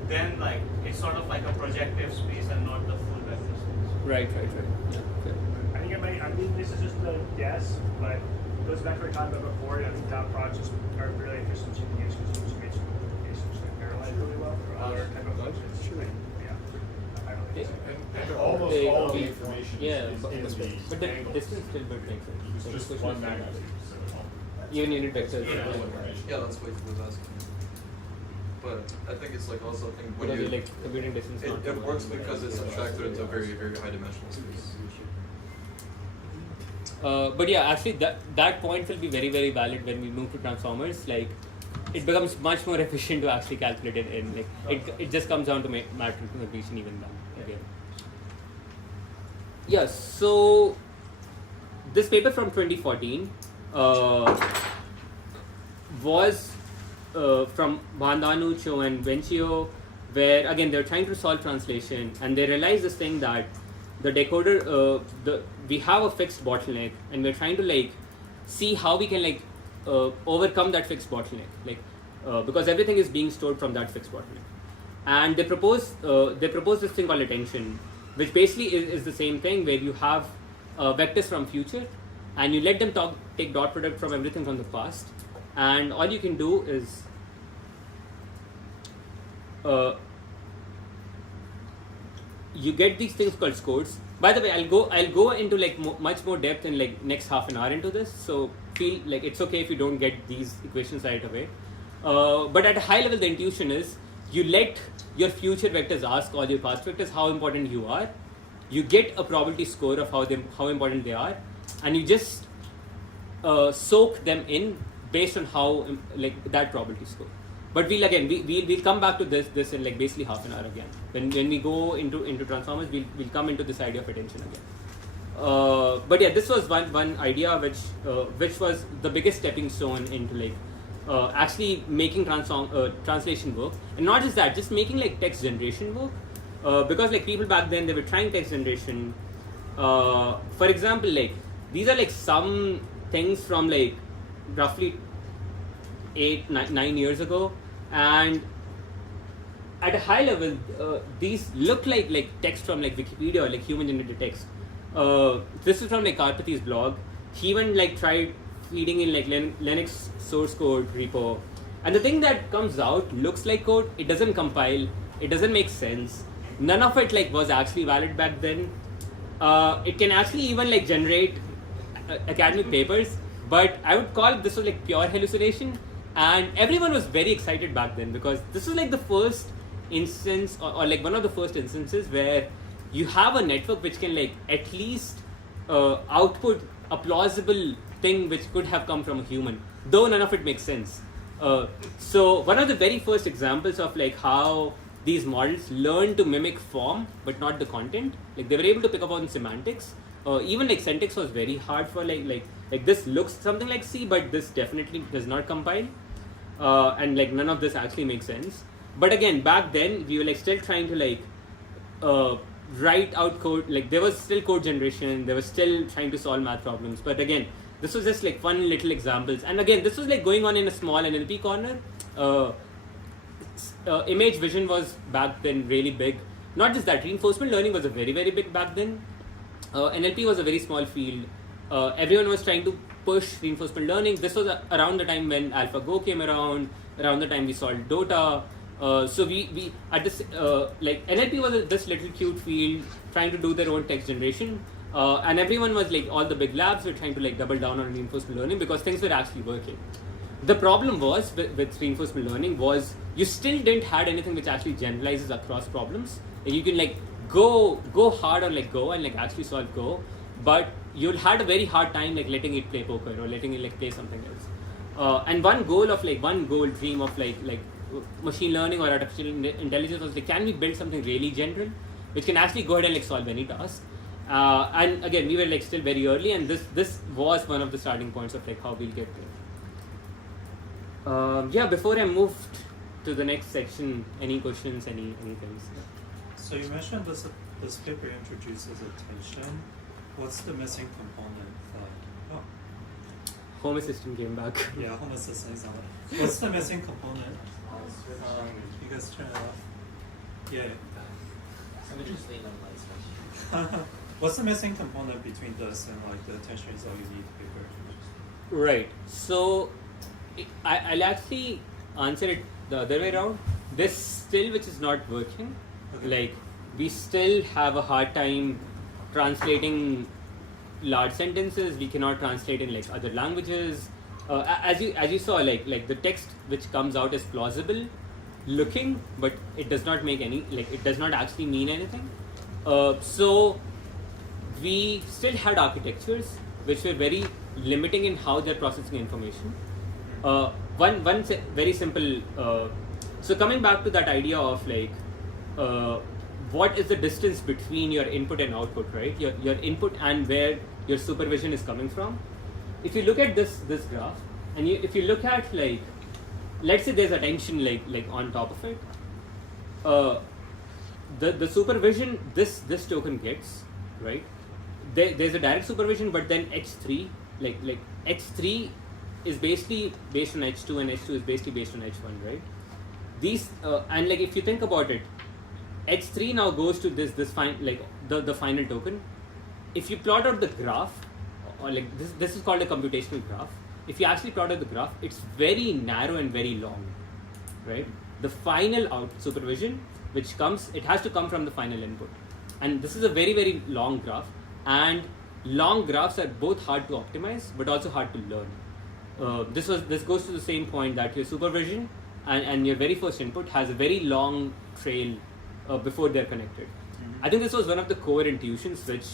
then like it's sort of like a projective space and not the full vector space. Right. Yeah. I think it might, I mean, this is just a guess, but it goes back to what we talked about before. I think dot products are really efficient in use because you just make some multiplications that parallelize really well for other type of functions. Yeah. I don't think so. And almost all the information is but in the angles. distance still bit makes sense. It's So just the one question is magnitude. So even unit vectors. Yeah, that's what he was asking. But I think it's like also a thing when Because you like computing distance. not it works one. because it's abstracted into a very, very high dimensional space. But yeah, actually that point will be very, very valid when we move to transformers. Like it becomes much more efficient to actually calculate it in. Like it just comes down to matrix completion even then again. Yes. So this paper from 2014 was from Bandanu, Cho, and Vencio, where again they're trying to solve translation, and they realize this thing that the decoder, we have a fixed bottleneck, and we're trying to like see how we can like overcome that fixed bottleneck, like because everything is being stored from that fixed bottleneck. And they propose this thing called attention, which basically is the same thing where you have vectors from future, and you let them take dot product from everything from the past, and all you can do is you get these things called scores. By the way, I'll go into like much more depth in like next half an hour into this, so feel like it's okay if you don't get these equations right away. But at a high level, the intuition is you let your future vectors ask all your past vectors how important you are. You get a probability score of how important they are, and you just soak them in based on how like that probability score. But we'll come back to this in like basically half an hour again. When we go into transformers, we'll come into this idea of attention again. But yeah, this was one idea which was the biggest stepping stone into like actually making translation work, and not just that, just making like text generation work. Because like people back then, they were trying text generation. For example, like these are like some things from like roughly 8-9 years ago, and at a high level, these look like text from like Wikipedia or like human generated text. This is from like Karpathi's blog. He even like tried feeding in like Linux source code repo, and the thing that comes out looks like code. It doesn't compile. It doesn't make sense. none of it like was actually valid back then. It can actually even like generate academic papers, but I would call this was like pure hallucination, and everyone was very excited back then because this was like the first instance or like one of the first instances where you have a network which can like at least output a plausible thing which could have come from a human, though none of it makes sense. So one of the very first examples of like how these models learn to mimic form but not the content, like they were able to pick up on semantics. Even like syntax was very hard for like this looks something like C, but this definitely does not compile, and like none of this actually makes sense. But again, back then we were like still trying to like write out code. Like there was still code generation, they were still trying to solve math problems. But again, this was just like fun little examples. And again, this was like going on in a small NLP corner. Image vision was back then really big. Not just that, reinforcement learning was a very, very big back then. NLP was a very small field. Everyone was trying to push reinforcement learning. This was around the time when AlphaGo came around the time we solved Dota. So we at this like NLP was this little cute field trying to do their own text generation, and everyone was like, all the big labs were trying to like double down on reinforcement learning because things were actually working. The problem was with reinforcement learning was you still didn't had anything which actually generalizes across problems. You can like go hard on like Go and like actually solve Go, but you'll had a very hard time like letting it play poker or letting it like play something else. And one goal dream of like machine learning or artificial intelligence was like, can we build something really general which can actually go ahead and like solve any task? And again, we were like still very early, and this was one of the starting points of like how we'll get there. Yeah, before I moved to the next section, any questions, any things? So you mentioned this paper introduces attention. What's the missing component? Home Assistant came back. Yeah, Home Assistant is on it. What's the missing component? You guys turn it off. Yeah. I'm just leaning on my What's the missing component between this and like the attention is all you need paper? Right. So I'll actually answer it the other way around. This still which is not working. Okay. Like we still have a hard time translating large sentences. We cannot translate in like other languages. As you saw, like the text which comes out is plausible looking, but it does not make any, like it does not actually mean anything. So we still had architectures which were very limiting in how they're processing information. One very simple. So coming back to that idea of like what is the distance between your input and output, right? Your input and where your supervision is coming from. If you look at this graph, and if you look at like, let's say there's attention like on top of it, the supervision this token gets, right? There's a direct supervision, but then H3, like H3 is basically based on H2, and H2 is basically based on H1, right? These and like if you think about it, H3 now goes to this the final token. If you plot out the graph, or like this is called a computational graph. If you actually plot out the graph, it's very narrow and very long, right? The final out supervision which comes, it has to come from the final input, and this is a very, very long graph, and long graphs are both hard to optimize but also hard to learn. This goes to the same point that your supervision and your very first input has a very long trail before they're connected. I think this was one of the core intuitions which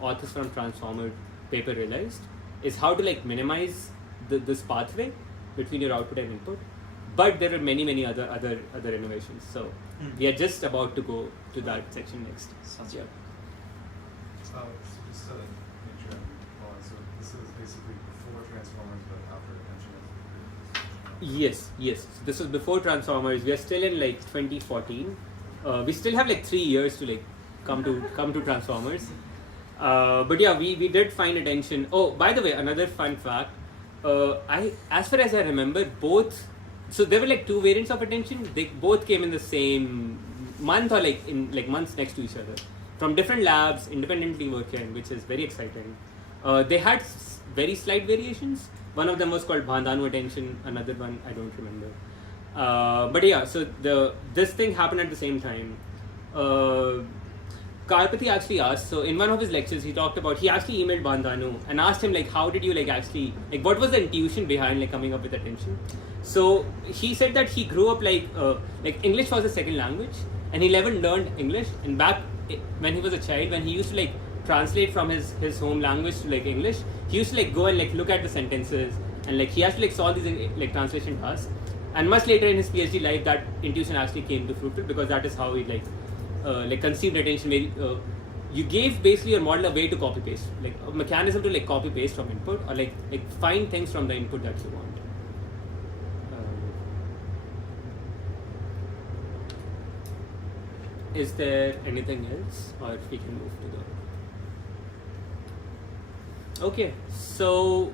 authors from Transformer paper realized, is how to like minimize this pathway between your output and input. But there are many other innovations. So we are just about to go to that section next. Sounds Yeah. So just to make sure I'm following, so this is basically before Transformers but after attention. Yes. So this was before Transformers. We are still in like 2014. We still have like 3 years to like come to Transformers. But yeah, we did find attention. Oh, by the way, another fun fact. As far as I remember, so there were like 2 variants of attention. They both came in the same month or like in like months next to each other, from different labs, independently working, which is very exciting. They had very slight variations. One of them was called Bhandanu attention. Another one I don't remember. But yeah, so this thing happened at the same time. Karpati actually asked, so in one of his lectures he talked about, he actually emailed Bandhanu and asked him like, how did you like actually, like what was the intuition behind like coming up with attention? So he said that he grew up like English was a second language and he never learned English, and back when he was a child, when he used to like translate from his home language to like English, he used to like go and like look at the sentences and like he has to like solve these like translation tasks. And much later in his PhD life, that intuition actually came to fruitful, because that is how he like conceived attention. You gave basically your model a way to copy paste, like a mechanism to like copy paste from input, or like find things from the input that you want. Is there anything else, or if we can move to the... Okay, so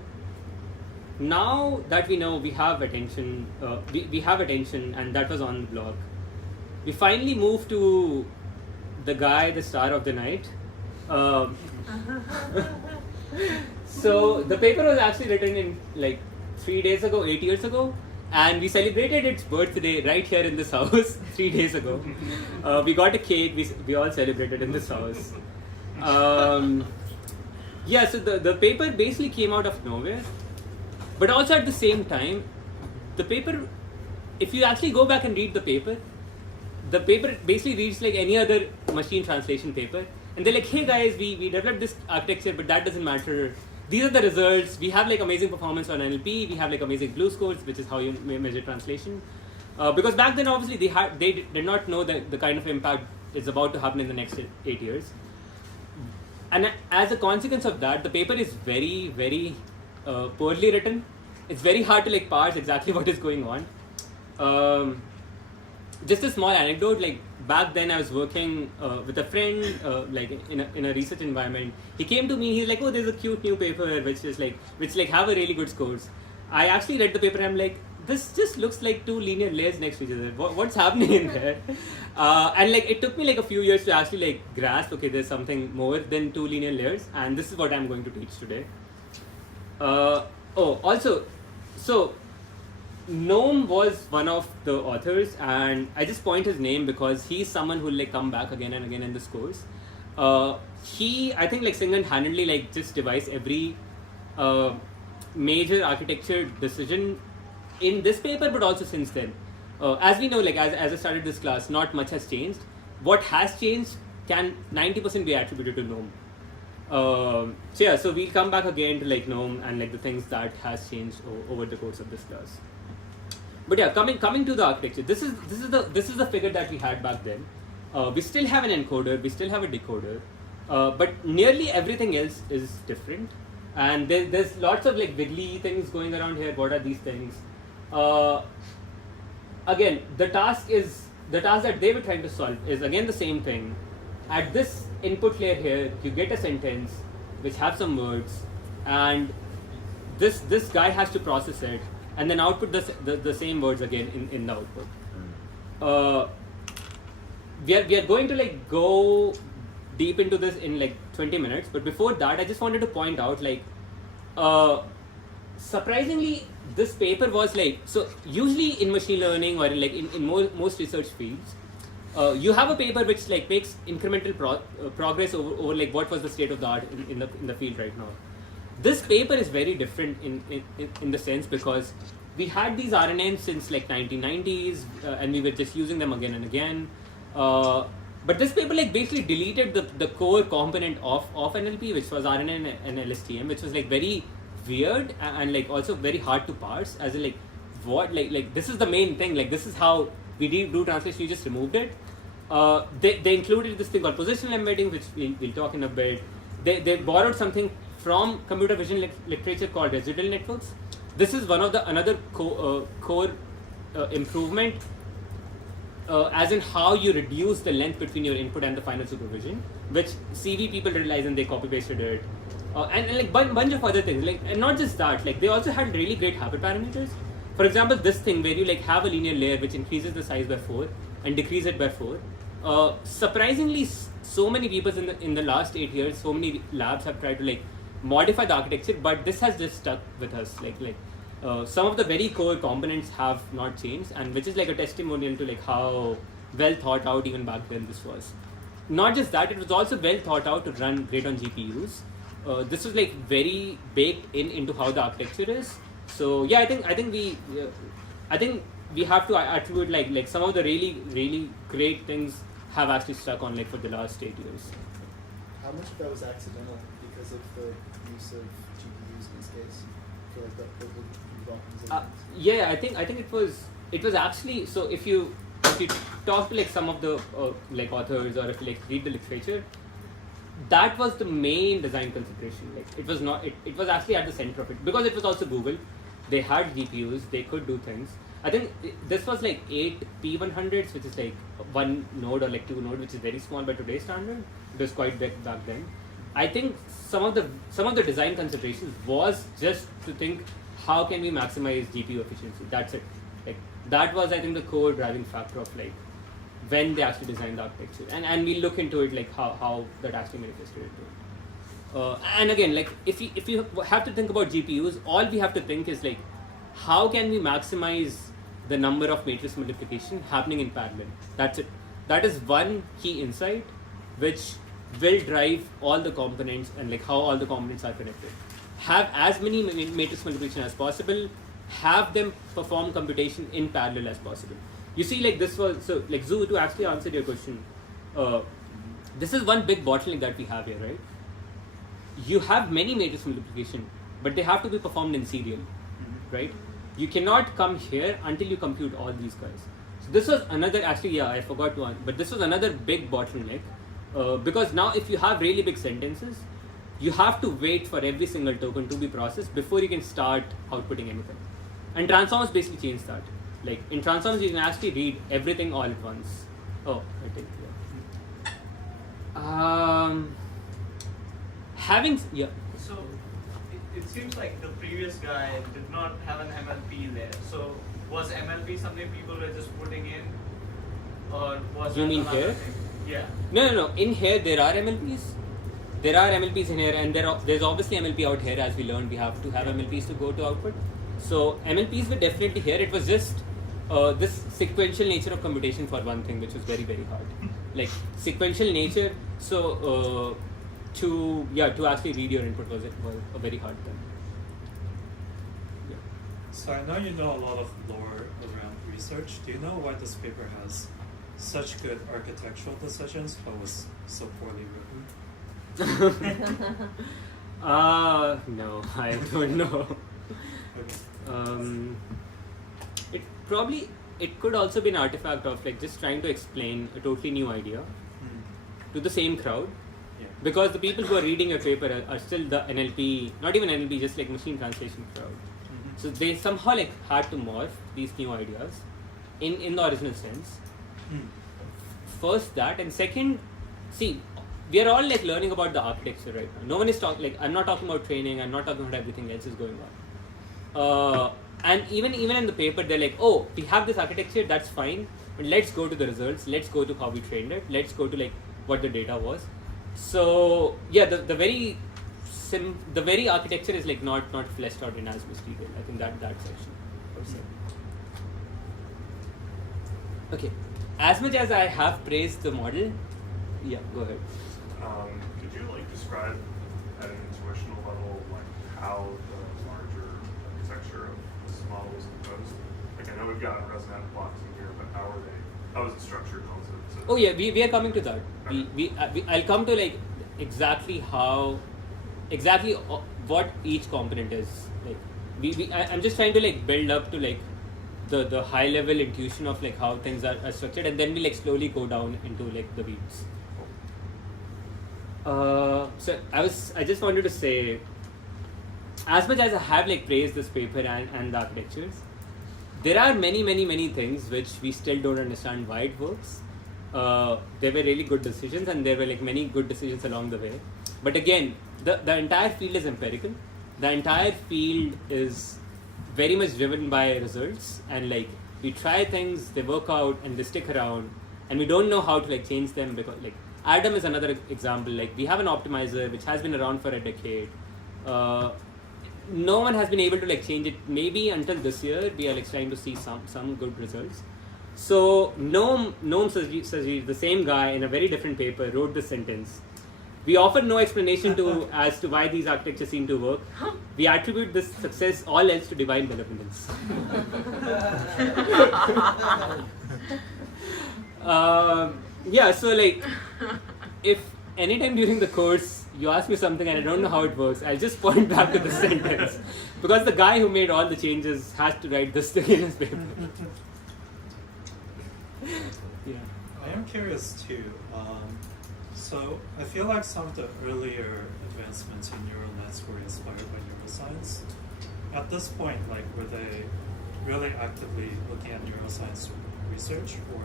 now that we know we have attention, we have attention, and that was on the blog. We finally move to the guy, the star of the night. So the paper was actually written in like 3 days ago, 8 years ago, and we celebrated its birthday right here in this house 3 days ago. We got a cake, we all celebrated in this house. Yeah, so the paper basically came out of nowhere, but also at the same time, the paper, if you actually go back and read the paper basically reads like any other machine translation paper, and they're like, hey guys, we developed this architecture, but that doesn't matter. These are the results. We have like amazing performance on NLP. We have like amazing blue scores, which is how you measure translation. Because back then, obviously, they did not know the kind of impact is about to happen in the next 8 years. And as a consequence of that, the paper is very, very poorly written. It's very hard to like parse exactly what is going on. Just a small anecdote, like back then I was working with a friend like in a research environment. He came to me, he's like, oh, there's a cute new paper which have a really good scores. I actually read the paper and I'm like, this just looks like two linear layers next to each other. What's happening in there? And like it took me like a few years to actually like grasp, okay, there's something more than two linear layers, and this is what I'm going to teach today. So Noam was one of the authors, and I just point his name because he's someone who will like come back again and again in this course. He, I think, like single-handedly like just devised every major architecture decision in this paper, but also since then. As we know, like as I started this class, not much has changed. What has changed can 90% be attributed to Noam. So yeah, so we'll come back again to like Noam and like the things that has changed over the course of this class. But yeah, coming to the architecture, this is the figure that we had back then. We still have an encoder, we still have a decoder, but nearly everything else is different. And there's lots of like wiggly things going around here. What are these things? Again, the task that they were trying to solve is again the same thing. At this input layer here, you get a sentence which has some words, and this guy has to process it and then output the same words again in the output. We are going to like go deep into this in like 20 minutes, but before that I just wanted to point out like surprisingly this paper was like, so usually in machine learning or in most research fields, you have a paper which like makes incremental progress over like what was the state of the art in the field right now. This paper is very different in the sense because we had these RRNs since like 1990s and we were just using them again and again. But this paper like basically deleted the core component of NLP, which was RNN and LSTM, which was like very weird and like also very hard to parse. As in like what like this is the main thing. Like this is how we do translation. You just removed it. They included this thing called positional embedding, which we'll talk in a bit. They borrowed something from computer vision literature called residual networks. This is one of the another core improvement, as in how you reduce the length between your input and the final supervision, which CV people realized and they copy pasted it, and like bunch of other things. Like, and not just that, like they also had really great habit parameters. For example, this thing where you like have a linear layer which increases the size by 4 and decreases it by 4. Surprisingly, so many people in the last 8 years, so many labs have tried to like modify the architecture, but this has just stuck with us. Like some of the very core components have not changed, and which is like a testimonial to like how well thought out even back then. This was not just that; it was also well thought out to run great on GPUs. This was like very baked into how the architecture is. So yeah, I think we have to attribute like some of the really great things have actually stuck on like for the last 8 years. How much of that was accidental because of the use of GPUs in this case? For like the development. Yeah, I think it was actually, so if you talk to like some of the like authors, or if you like read the literature, that was the main design consideration. Like it was not, it was actually at the center of it, because it was also Google. They had GPUs, they could do things. I think this was like 8 P100s, which is like 1 node or like 2 node, which is very small by today's standard. It was quite big back then. I think some of the design considerations was just to think, how can we maximize GPU efficiency? That's it. Like that was, I think, the core driving factor of like when they actually designed the architecture. And we look into it, like how that actually manifested into it. And again, like if you have to think about GPUs, all we have to think is like, how can we maximize the number of matrix multiplication happening in parallel? That's it. That is one key insight which will drive all the components and like how all the components are connected. Have as many matrix multiplication as possible, have them perform computation in parallel as possible. You see, like this was, so like Zoo, to actually answer your question, this is one big bottleneck that we have here, right? You have many matrix multiplication, but they have to be performed in serial, right? You cannot come here until you compute all these guys. So this was another, actually, yeah, I forgot to answer, but this was another big bottleneck, because now if you have really big sentences, you have to wait for every single token to be processed before you can start outputting anything. And transformers basically change that. Like in transformers, you can actually read everything all at once. Oh, I think, yeah. Yeah. So it seems like the previous guy did not have an MLP there. So was MLP something people were just putting in, or was you that mean another here? thing? Yeah. No. In here there are MLPs. There are MLPs in here, and there's obviously MLP out here. As we learned, we have to have MLPs to go to output. So MLPs were definitely here. It was just this sequential nature of computation for one thing, which was very hard. Like sequential nature. So to actually read your input was a very hard thing. Yeah. So I know you know a lot of lore around research. Do you know why this paper has such good architectural decisions but was so poorly written? No, I don't know. Okay. It could also be an artifact of like just trying to explain a totally new idea to the same crowd. Yeah. Because the people who are reading your paper are still the NLP, not even NLP, just like machine translation crowd. So they somehow like had to morph these new ideas in the original sense. First that, and second, see, we are all like learning about the architecture right now. No one is talking, like I'm not talking about training, I'm not talking about everything else is going on. And even in the paper, they're like, oh, we have this architecture, that's fine, but let's go to the results, let's go to how we trained it, let's go to like what the data was. So yeah, the very architecture is like not fleshed out in as much detail. I think that section per se. Okay, as much as I have praised the model, yeah, go ahead. Could you like describe at an intuitional level like how the larger architecture of this model is composed? Like I know we've got resonant blocks in here, but how is it structured also? Oh yeah, we are coming to that. I'll come to like exactly what each component is. Like I'm just trying to like build up to like the high level intuition of like how things are structured, and then we like slowly go down into like the weeds. So I just wanted to say, as much as I have like praised this paper and the architectures, there are many things which we still don't understand why it works. There were really good decisions, and there were like many good decisions along the way. But again, the entire field is empirical. The entire field is very much driven by results, and like we try things, they work out, and they stick around, and we don't know how to like change them, because like Adam is another example. Like we have an optimizer which has been around for a decade. No one has been able to like change it. Maybe until this year we are like trying to see some good results. So Noam Sajid, the same guy in a very different paper, wrote this sentence. We offer no explanation as to why these architectures seem to work. We attribute this success all else to divine benevolence. Yeah, so like, if anytime during the course you ask me something and I don't know how it works, I'll just point back to this sentence. Because the guy who made all the changes has to write this thing in his paper. Yeah. I am curious too. So I feel like some of the earlier advancements in neural nets were inspired by neuroscience. At this point, like, were they really actively looking at neuroscience research, or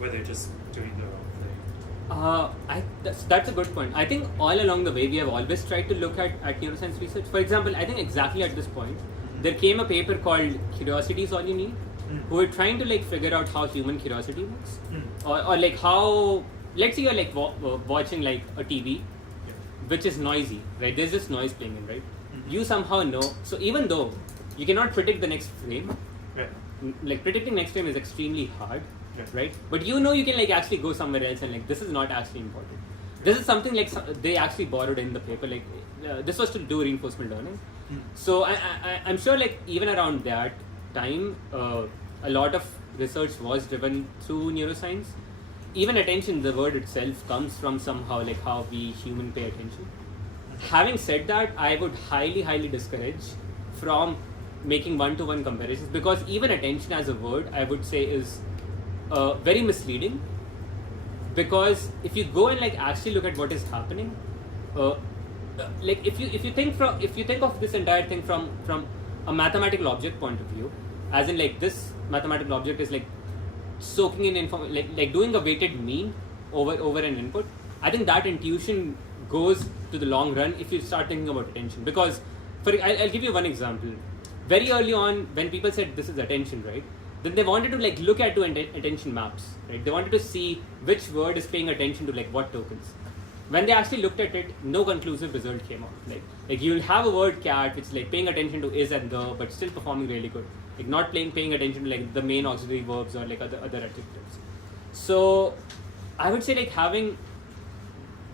were they just doing their own thing? That's a good point. I think all along the way we have always tried to look at neuroscience research. For example, I think exactly at this point, there came a paper called Curiosity is All You Need, who were trying to like figure out how human curiosity works, or like how, let's say you're like watching like a TV, which is noisy, right? There's just noise playing in, right? You somehow know. So even though you cannot predict the next frame, like predicting next frame is extremely hard, right? But you know you can like actually go somewhere else and like this is not actually important. This is something like they actually borrowed in the paper. Like this was to do reinforcement learning. So I'm sure like even around that time, a lot of research was driven through neuroscience. Even attention, the word itself comes from somehow like how we human pay attention. Having said that, I would highly discourage from making one-to-one comparisons, because even attention as a word, I would say, is very misleading. Because if you go and like actually look at what is happening, like if you think of this entire thing from a mathematical object point of view, as in like this mathematical object is like soaking in like doing a weighted mean over an input. I think that intuition goes to the long run if you start thinking about attention. Because I'll give you one example. Very early on, when people said this is attention, right? Then they wanted to like look at two attention maps, right? They wanted to see which word is paying attention to like what tokens. When they actually looked at it, no conclusive result came out. Like you'll have a word cat which is like paying attention to is and the, but still performing really good. Like not paying attention to like the main auxiliary verbs or like other adjectives. So I would say like having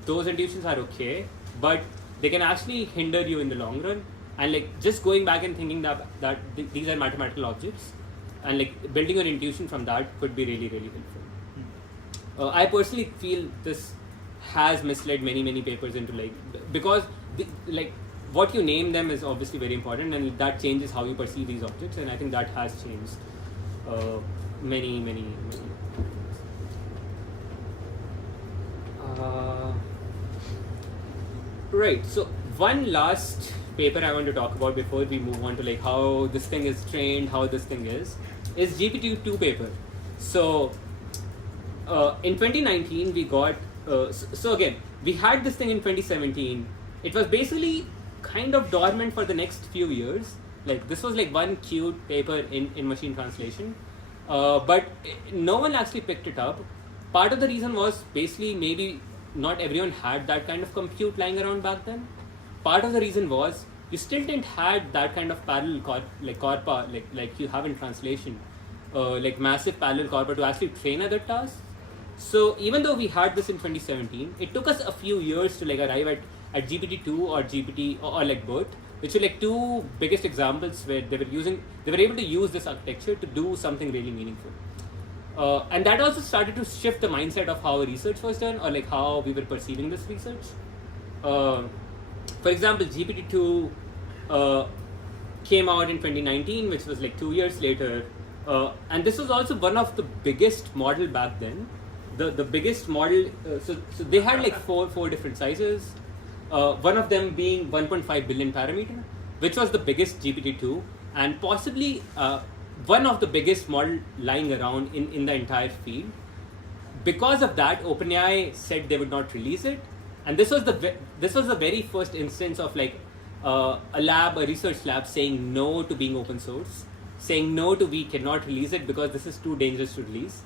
those intuitions are okay, but they can actually hinder you in the long run. And like just going back and thinking that these are mathematical objects, and like building an intuition from that could be really helpful. I personally feel this has misled many papers into like, because like what you name them is obviously very important, and that changes how you perceive these objects, and I think that has changed many. Right, so one last paper I want to talk about before we move on to like how this thing is trained, how this thing is GPT-2 paper. So in 2019 we got, so again, we had this thing in 2017. It was basically kind of dormant for the next few years. Like this was like one cute paper in machine translation, but no one actually picked it up. Part of the reason was basically maybe not everyone had that kind of compute lying around back then. Part of the reason was you still didn't have that kind of parallel corpora like you have in translation, like massive parallel corpora to actually train other tasks. So even though we had this in 2017, it took us a few years to like arrive at GPT-2 or GPT or like BERT, which were like two biggest examples where they were able to use this architecture to do something really meaningful. And that also started to shift the mindset of how research was done, or like how we were perceiving this research. For example, GPT-2 came out in 2019, which was like 2 years later, and this was also one of the biggest model back then. The biggest model, so they had like four different sizes. One of them being 1.5 billion parameter, which was the biggest GPT-2, and possibly one of the biggest model lying around in the entire field. Because of that, OpenAI said they would not release it, and this was the very first instance of like a research lab saying no to being open source, saying no to we cannot release it because this is too dangerous to release.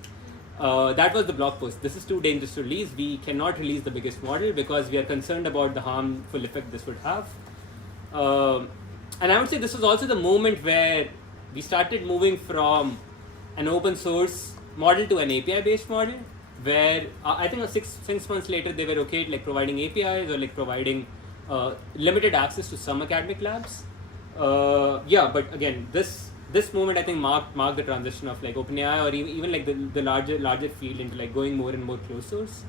That was the blog post. This is too dangerous to release. We cannot release the biggest model because we are concerned about the harmful effect this would have. And I would say this was also the moment where we started moving from an open source model to an API-based model, where I think 6 months later they were okay at like providing APIs or like providing limited access to some academic labs. But again, this moment I think marked the transition of like OpenAI or even like the larger field into like going more and more closed source.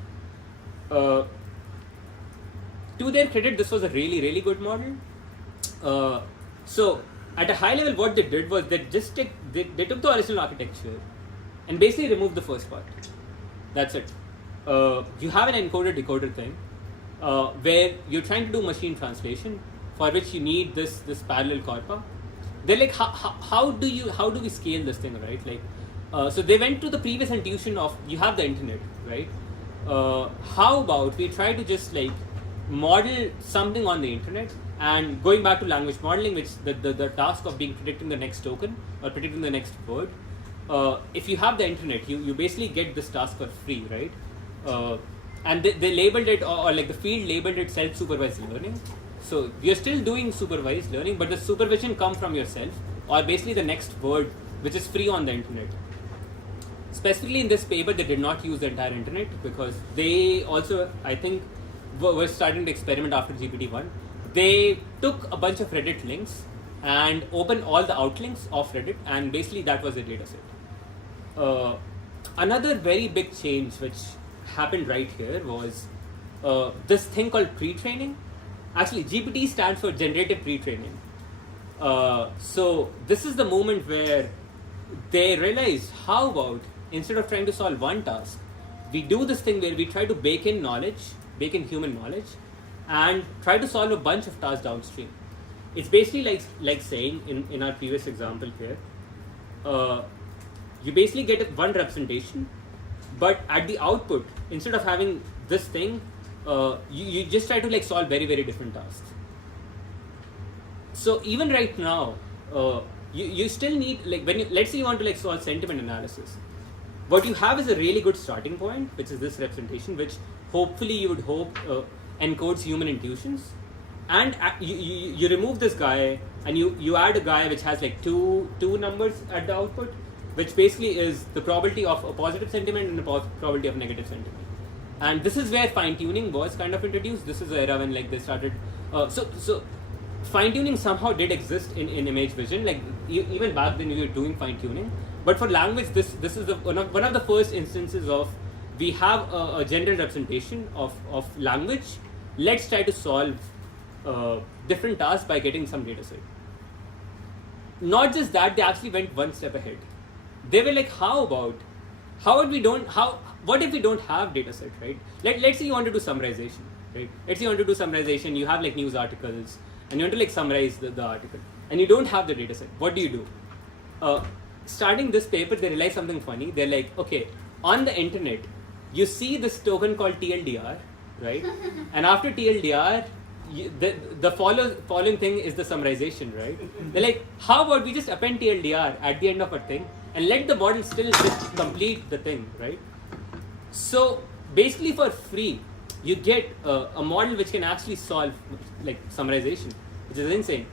To their credit, this was a really good model. So at a high level, what they did was they took the original architecture and basically removed the first part. That's it. You have an encoder decoder thing where you're trying to do machine translation, for which you need this parallel corpora. They're like, how do we scale this thing, right? Like, so they went to the previous intuition of you have the internet, right? How about we try to just like model something on the internet, and going back to language modeling, which the task of predicting the next token or predicting the next word. If you have the internet, you basically get this task for free, right? And they labeled it, or like the field labeled it self-supervised learning. So you're still doing supervised learning, but the supervision comes from yourself, or basically the next word, which is free on the internet. Specifically in this paper, they did not use the entire internet because they also, I think, were starting to experiment after GPT-1. They took a bunch of Reddit links and opened all the outlinks of Reddit, and basically that was the data set. Another very big change which happened right here was this thing called pre-training. Actually, GPT stands for generative pre-training. So this is the moment where they realized, how about instead of trying to solve one task, we do this thing where we try to bake in human knowledge, and try to solve a bunch of tasks downstream. It's basically like saying in our previous example here, you basically get one representation, but at the output, instead of having this thing, you just try to like solve very different tasks. So even right now, you still need, like, when let's say you want to like solve sentiment analysis, what you have is a really good starting point, which is this representation, which hopefully you would hope encodes human intuitions, and you remove this guy and you add a guy which has like two numbers at the output, which basically is the probability of a positive sentiment and the probability of negative sentiment. And this is where fine-tuning was kind of introduced. This is the era when like they started. So fine-tuning somehow did exist in image vision. Like even back then we were doing fine-tuning. But for language, this is one of the first instances of we have a general representation of language. Let's try to solve different tasks by getting some data set. Not just that, they actually went one step ahead. They were like, what if we don't have data set, right? Let's say you want to do summarization, right? Let's say you want to do summarization, you have like news articles, and you want to like summarize the article, and you don't have the data set. What do? Starting this paper, they realized something funny. They're like, okay, on the internet, you see this token called TLDR, right? And after TLDR, the following thing is the summarization, right? They're like, how about we just append TLDR at the end of a thing and let the model still just complete the thing, right? So basically for free, you get a model which can actually solve like summarization, which is insane.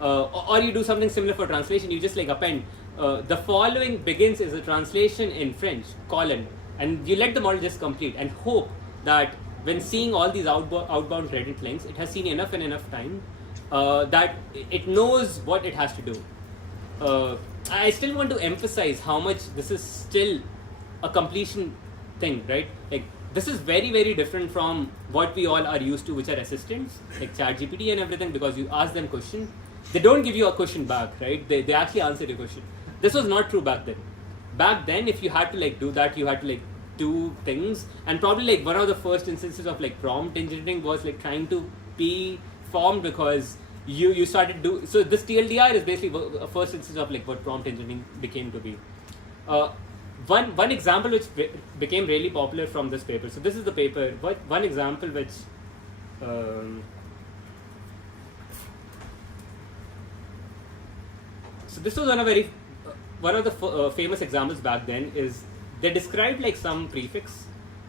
Or you do something similar for translation. You just like append the following begins is a translation in French, colon, and you let the model just complete and hope that when seeing all these outbound Reddit links, it has seen enough time that it knows what it has to do. I still want to emphasize how much this is still a completion thing, right? Like this is very different from what we all are used to, which are assistants like ChatGPT and everything, because you ask them question, they don't give you a question back, right? They actually answer your question. This was not true back then. Back then, if you had to like do that, you had to like do things, and probably like one of the first instances of like prompt engineering was like trying to be formed because you started so this TLDR is basically a first instance of like what prompt engineering became to be. One example which became really popular from this paper. So this is the paper. One example which so this was one of the famous examples back then. Is they described like some prefix,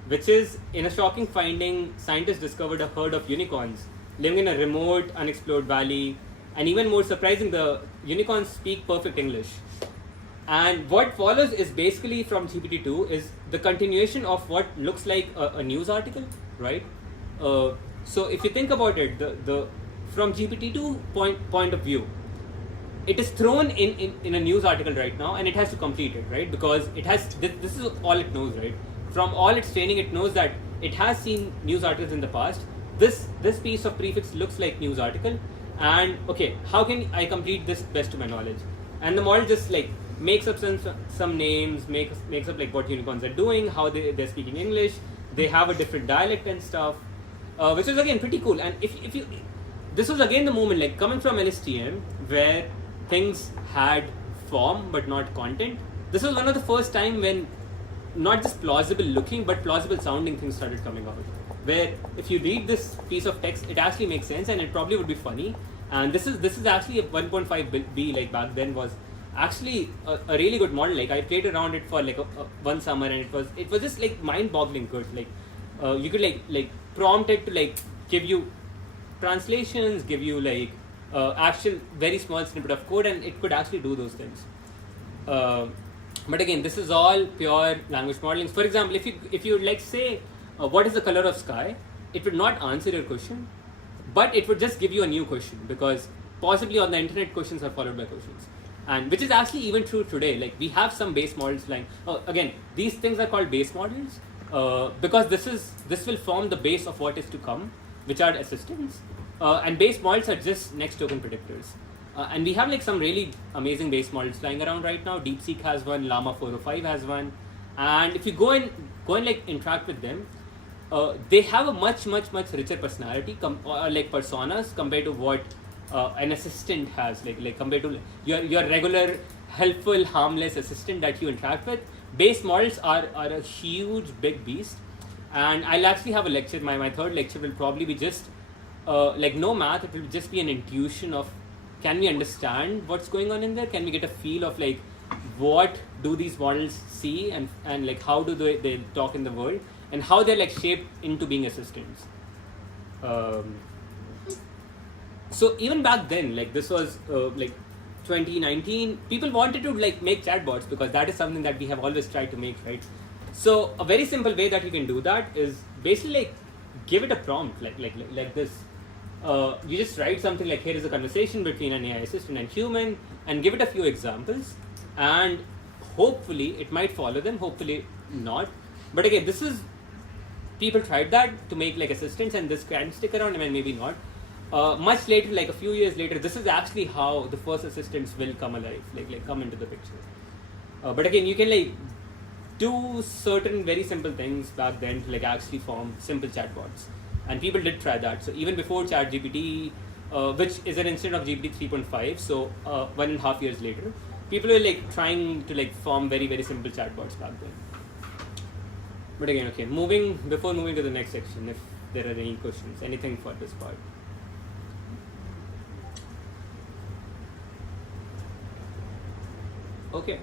which is, in a shocking finding, scientists discovered a herd of unicorns living in a remote, unexplored valley, and even more surprising, the unicorns speak perfect English. And what follows is basically from GPT-2 is the continuation of what looks like a news article, right? So if you think about it, the from GPT-2 point of view, it is thrown in a news article right now, and it has to complete it, right? Because it has this is all it knows, right? From all its training, it knows that it has seen news articles in the past. This piece of prefix looks like news article, and okay, how can I complete this best to my knowledge? And the model just like makes up some names, makes up like what unicorns are doing, how they're speaking English, they have a different dialect and stuff, which is again pretty cool. And if you this was again the moment like coming from LSTM where things had form but not content. This was one of the first time when not just plausible looking but plausible sounding things started coming out, where if you read this piece of text, it actually makes sense and it probably would be funny. And this is actually a 1.5B, like back then was actually a really good model. Like I played around it for like one summer, and it was just like mind-boggling good. Like you could like prompt it to like give you translations, give you like actual very small snippet of code, and it could actually do those things. But again, this is all pure language modeling. For example, if you like say what is the color of sky, it would not answer your question, but it would just give you a new question, because possibly on the internet questions are followed by questions, and which is actually even true today. Like we have some base models flying. Again, these things are called base models because this will form the base of what is to come, which are assistants, and base models are just next token predictors. And we have like some really amazing base models flying around right now. DeepSeek has one, Llama 405 has one, and if you go and like interact with them, they have a much richer personality, like personas compared to what an assistant has. Like compared to your regular helpful, harmless assistant that you interact with. Base models are a huge big beast, and I'll actually have a lecture. My third lecture will probably be just like no math. It will just be an intuition of, can we understand what's going on in there? Can we get a feel of like what do these models see, and like how do they talk in the world, and how they're like shaped into being assistants. So even back then, like this was like 2019, people wanted to like make chatbots because that is something that we have always tried to make, right? So a very simple way that you can do that is basically like give it a prompt like this. You just write something like, here is a conversation between an AI assistant and human, and give it a few examples, and hopefully it might follow them, hopefully not. But again, this is, people tried that to make like assistants, and this can stick around and maybe not. Much later, like a few years later, this is actually how the first assistants will come alive, like come into the picture. But again, you can like do certain very simple things back then to like actually form simple chatbots. And people did try that. So even before ChatGPT, which is an instance of GPT 3.5, so 1.5 years later, people were like trying to like form very simple chatbots back then. But again, okay, before moving to the next section, if there are any questions, anything for this part. Okay.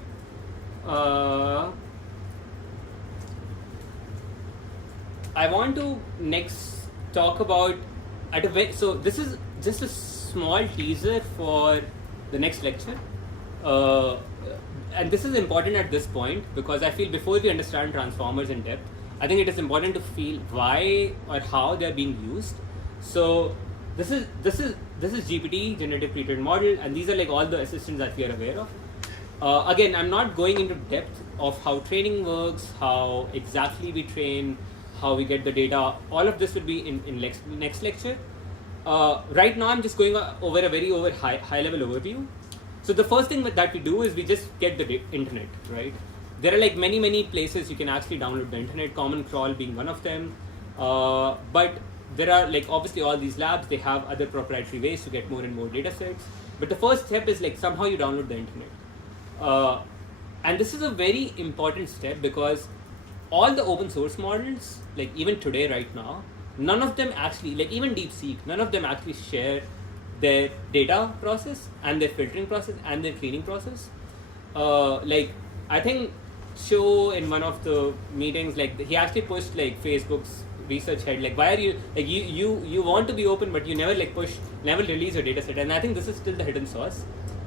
I want to next talk about so this is just a small teaser for the next lecture, and this is important at this point because I feel before we understand transformers in depth, I think it is important to feel why or how they are being used. So this is GPT, generative pre-trained model, and these are like all the assistants that we are aware of. Again, I'm not going into depth of how training works, how exactly we train, how we get the data. All of this will be in next lecture. Right now I'm just going over a very high level overview. So the first thing that we do is we just get the internet, right? There are like many places you can actually download the internet, Common Crawl being one of them. But there are like obviously all these labs, they have other proprietary ways to get more and more data sets. But the first step is like somehow you download the internet. And this is a very important step because all the open source models, like even today right now, none of them actually, like even DeepSeek, none of them actually share their data process and their filtering process and their cleaning process. Like I think Cho in one of the meetings, like he actually pushed like Facebook's research head, like why are you, like you want to be open but you never like never release your data set, and I think this is still the hidden source.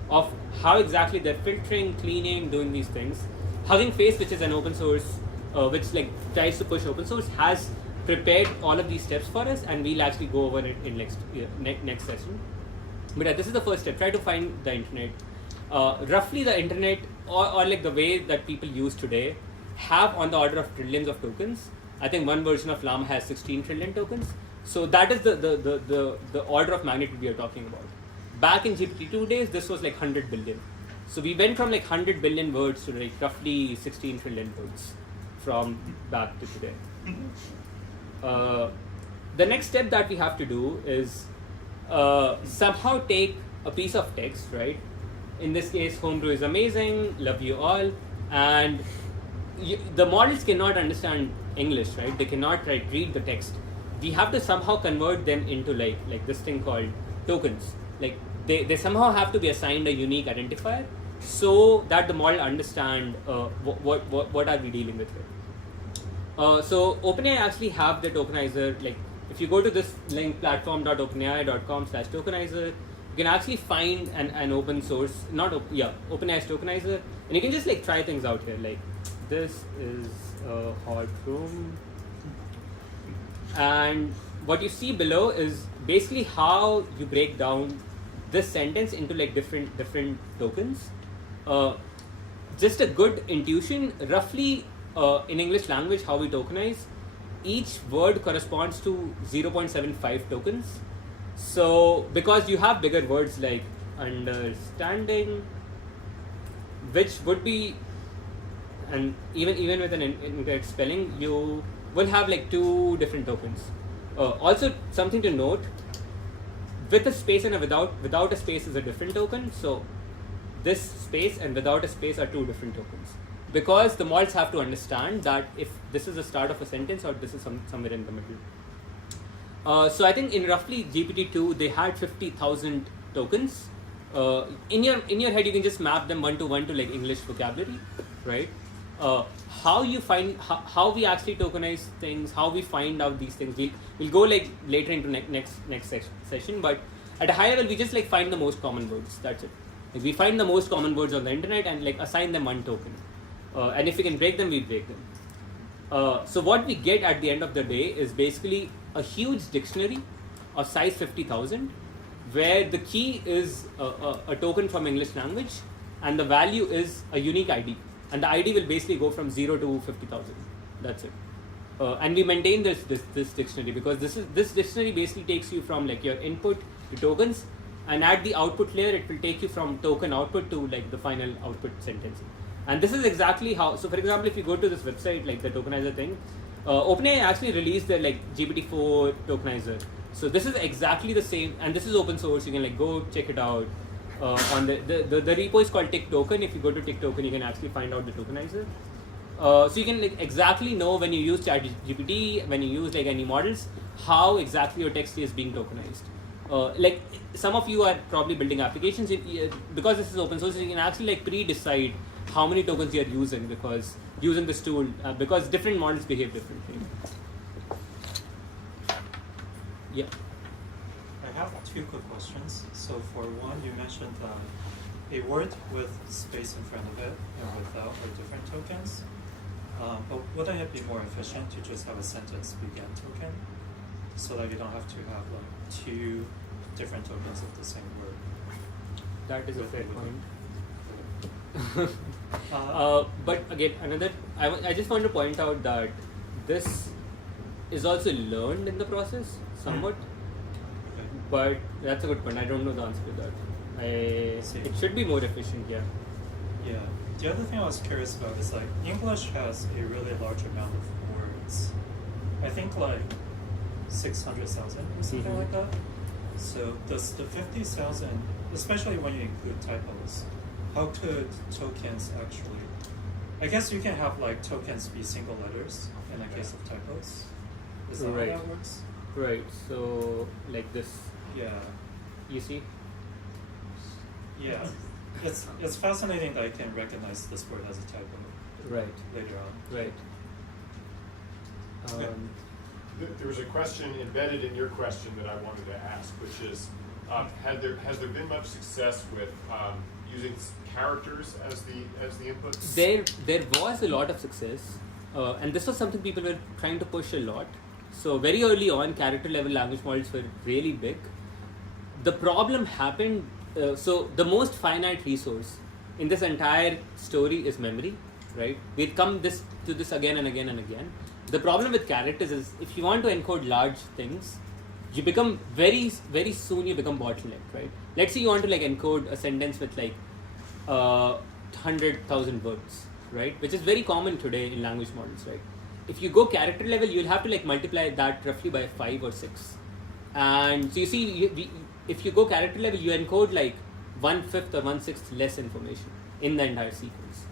of how exactly they're filtering, cleaning, doing these things. Hugging Face, which is an open source, which like tries to push open source, has prepared all of these steps for us, and we'll actually go over it in next session. But this is the first step. Try to find the internet. Roughly the internet, or like the way that people use today, have on the order of trillions of tokens. I think one version of Llama has 16 trillion tokens. So that is the order of magnitude we are talking about. Back in GPT-2 days, this was like 100 billion. So we went from like 100 billion words to like roughly 16 trillion words from back to today. The next step that we have to do is somehow take a piece of text, right? In this case, Homebrew is amazing, love you all, and the models cannot understand English, right? They cannot read the text. We have to somehow convert them into like this thing called tokens. Like they somehow have to be assigned a unique identifier so that the model understand what are we dealing with here. So OpenAI actually have the tokenizer. Like if you go to this link platform.openai.com/tokenizer, you can actually find an open source, OpenAI's tokenizer, and you can just like try things out here. Like this is a hot room, and what you see below is basically how you break down this sentence into like different tokens. Just a good intuition, roughly in English language, how we tokenize, each word corresponds to 0.75 tokens. So because you have bigger words like understanding, which would be, and even with an incorrect spelling, you will have like 2 different tokens. Also, something to note: with a space and a without a space is a different token. So this space and without a space are 2 different tokens, because the models have to understand that if this is the start of a sentence or this is somewhere in the middle. So I think in roughly GPT-2 they had 50,000 tokens. In your head you can just map them one to one to like English vocabulary, right? How you find how we actually tokenize things, how we find out these things, we'll go like later into next session. But at a high level, we just like find the most common words. That's it. Like, we find the most common words on the internet and like assign them 1 token. And if we can break them, we break them. So what we get at the end of the day is basically a huge dictionary of size 50,000, where the key is a token from English language, and the value is a unique ID. And the ID will basically go from 0 to 50,000. That's it. And we maintain this dictionary because this dictionary basically takes you from like your input to tokens, and at the output layer it will take you from token output to like the final output sentence. And this is exactly how. So for example, if you go to this website, like the tokenizer thing, OpenAI actually released their like GPT-4 tokenizer. So this is exactly the same, and this is open source. You can like go check it out. On the repo is called Tick Token. If you go to Tick Token, you can actually find out the tokenizer. So you can like exactly know when you use ChatGPT, when you use like any models, how exactly your text is being tokenized. Like some of you are probably building applications because this is open source. You can actually like pre-decide how many tokens you are using because using this tool because different models behave differently. Yeah. I have 2 quick questions. So for one, you mentioned a word with space in front of it and without are different tokens. But wouldn't it be more efficient to just have a sentence begin token so that you don't have to have like 2 different tokens of the same word? That is a fair point. But again, I just want to point out that this is also learned in the process somewhat. But that's a good point. I don't know the answer to that. It should be more efficient, yeah. Yeah. The other thing I was curious about is like English has a really large amount of words. I think like 600,000 or something like that. So does the 50,000, especially when you include typos, how could tokens actually? I guess you can have like tokens be single letters in the case of typos. Is that how that works? Right. So like this. Yeah. You see? Yeah. It's fascinating that I can recognize this word as a typo. Right. Later on. Right. There was a question embedded in your question that I wanted to ask, which is, has there been much success with using characters as the inputs? There was a lot of success, and this was something people were trying to push a lot. So very early on, character level language models were really big. The problem happened. So the most finite resource in this entire story is memory, right? We'll come to this again and again and again. The problem with characters is if you want to encode large things, you become very soon you become bottlenecked, right? Let's say you want to like encode a sentence with like 100,000 words, right? Which is very common today in language models, right? If you go character level, you'll have to like multiply that roughly by 5 or 6, and so you see, if you go character level, you encode like 1/5 or 1/6 less information in the entire sequence.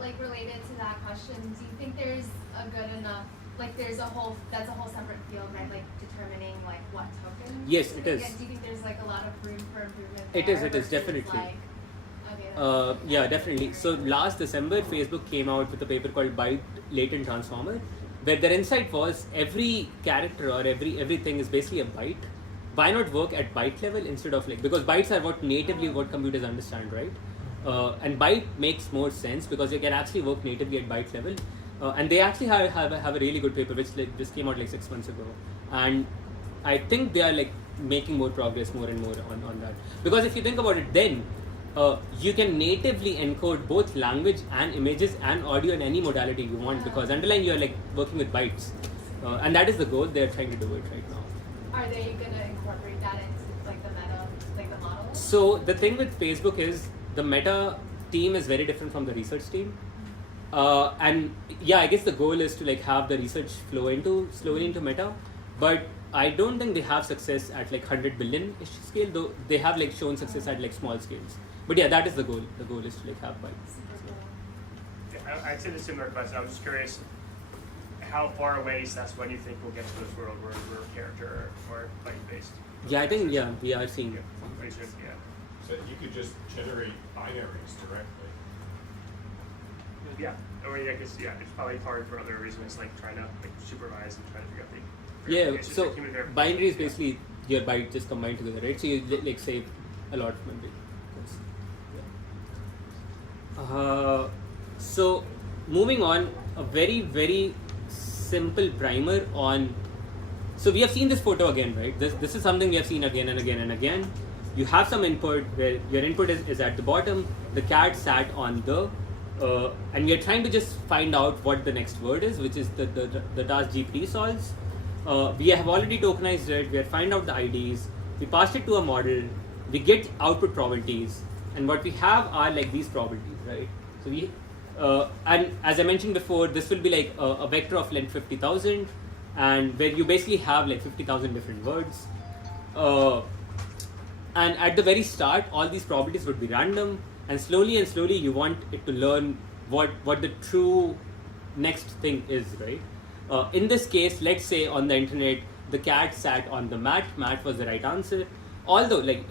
Like related to that question, do you think there's a good enough, like that's a whole separate field, right? Like determining like what tokens? Yes, it is. Do you think there's like a lot of room for improvement It there is versus, definitely. Like, okay, Yeah, definitely. So last December, Facebook came out with a paper called Byte Latent Transformer, where their insight was every character or everything is basically a byte. Why not work at byte level instead of like, because bytes are what computers understand, right? And byte makes more sense because you can actually work natively at byte level. And they actually have a really good paper which like just came out like 6 months ago, and I think they are like making more progress more and more on that, because if you think about it, then you can natively encode both language and images and audio in any modality you want, because underlying you're like working with bytes, and that is the goal. They're trying to do it right now. are they gonna incorporate that into like the meta, like the model? So the thing with Facebook is the meta team is very different from the research team. And yeah, I guess the goal is to like have the research flow slowly into meta, but I don't think they have success at like 100 billion-ish scale, though they have like shown success at like small scales. But yeah, that is the goal. The goal is to like have bytes. Yeah, I'd say the similar question. I was just curious how far away that's when you think we'll get to this world where we're character or byte based. Yeah, I think we are seeing. Pretty soon, yeah. So you could just generate binaries directly. Yeah, or I guess it's probably hard for other reasons like trying to like supervise and try to figure out the. Yeah, it's just so like human verification. binary is basically your byte just combined together, right? So you like save a lot of memory. So moving on, a very simple primer on. So we have seen this photo again, right? This is something we have seen again and again and again. You have some input where your input is at the bottom. The cat sat on the, and we are trying to just find out what the next word is, which is the task GPT solves. We have already tokenized it. We have find out the IDs. We passed it to a model. We get output probabilities, and what we have are like these probabilities, right? So we, and as I mentioned before, this will be like a vector of length 50,000, and where you basically have like 50,000 different words. And at the very start, all these probabilities would be random, and slowly you want it to learn what the true next thing is, right? In this case, let's say on the internet, the cat sat on the mat. Mat was the right answer. Although, like,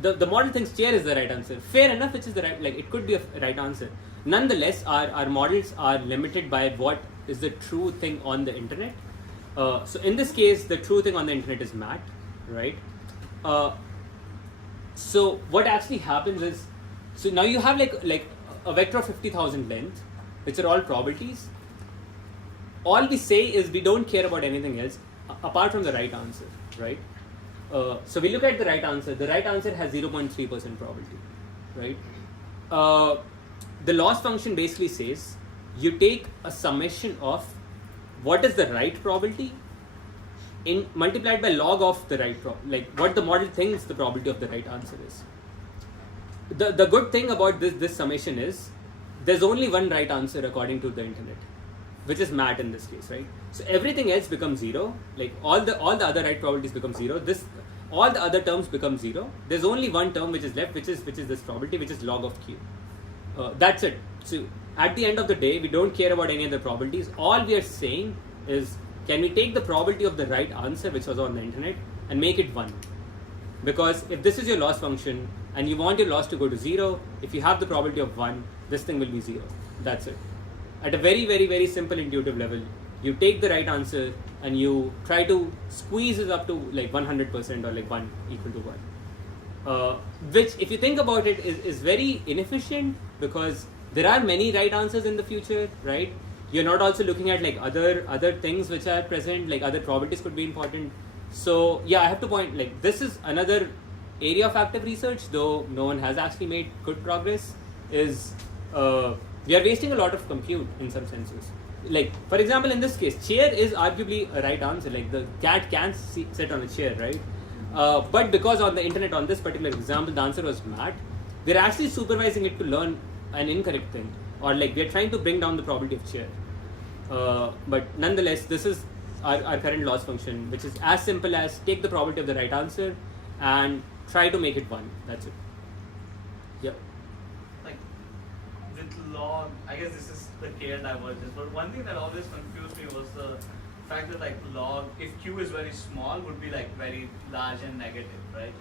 the model thinks chair is the right answer. Fair enough, which is the right, like, it could be a right answer. Nonetheless, our models are limited by what is the true thing on the internet. So in this case, the true thing on the internet is mat, right? So what actually happens is, so now you have like a vector of 50,000 length, which are all probabilities. All we say is we don't care about anything else apart from the right answer, right? So we look at the right answer. The right answer has 0.3% probability, right? The loss function basically says you take a summation of what is the right probability in multiplied by log of the right like what the model thinks the probability of the right answer is. The good thing about this summation is there's only one right answer according to the internet, which is mat in this case, right? So everything else becomes zero. Like all the other right probabilities become zero. All the other terms become zero. There's only one term which is left, which is this probability, which is log of q. That's it. So at the end of the day, we don't care about any other probabilities. All we are saying is, can we take the probability of the right answer, which was on the internet, and make it 1? Because if this is your loss function and you want your loss to go to 0, if you have the probability of 1, this thing will be 0. That's it. At a very simple intuitive level, you take the right answer and you try to squeeze it up to like 100% or like 1 equal to 1. which, if you think about it, is very inefficient because there are many right answers in the future, right? You're not also looking at like other things which are present, like other probabilities could be important. So yeah, I have to point, like, this is another area of active research, though no one has actually made good progress, is we are wasting a lot of compute in some senses. Like, for example, in this case, chair is arguably a right answer. Like, the cat can sit on a chair, right? But because on the internet, on this particular example, the answer was mat, we're actually supervising it to learn an incorrect thing, or like we're trying to bring down the probability of chair. But nonetheless, this is our current loss function, which is as simple as take the probability of the right answer and try to make it 1. That's it. Yep. Like with log, I guess this is the K divergence. But one thing that always confused me was the fact that like log, if Q is very small, would be like very large and negative, right?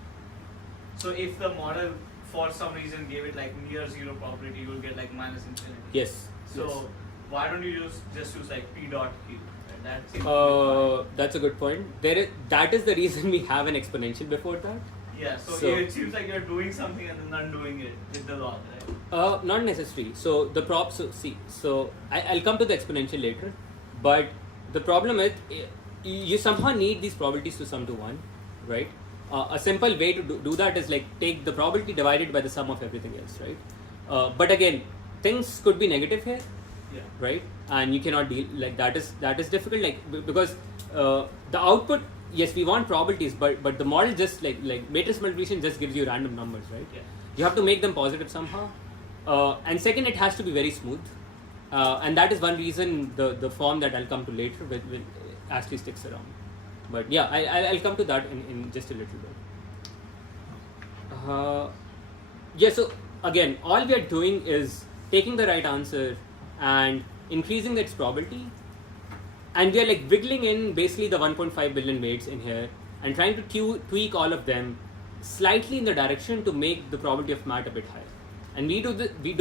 So if the model for some reason gave it like near 0 probability, you will get like minus infinity. Yes. So yes. why don't you just use like P dot Q? That seems that's a good point. That is the reason we have an exponential before that. Yeah, so it seems like you're doing something and then undoing it with the log, right? Not necessarily. So the I'll come to the exponential later, but the problem is you somehow need these probabilities to sum to 1, right? A simple way to do that is like take the probability divided by the sum of everything else, right? But again, things could be negative here, yeah, right? And you cannot deal like that is difficult, like because the output. Yes, we want probabilities, but the model just like matrix multiplication just gives you random numbers, right? Yeah. You have to make them positive somehow, and second, it has to be very smooth, and that is one reason the form that I'll come to later will actually sticks around. But yeah, I'll come to that in just a little bit. Yeah. So again, all we are doing is taking the right answer and increasing its probability. And we are like wiggling in basically the 1.5 billion weights in here and trying to tweak all of them slightly in the direction to make the probability of mat a bit higher. And we do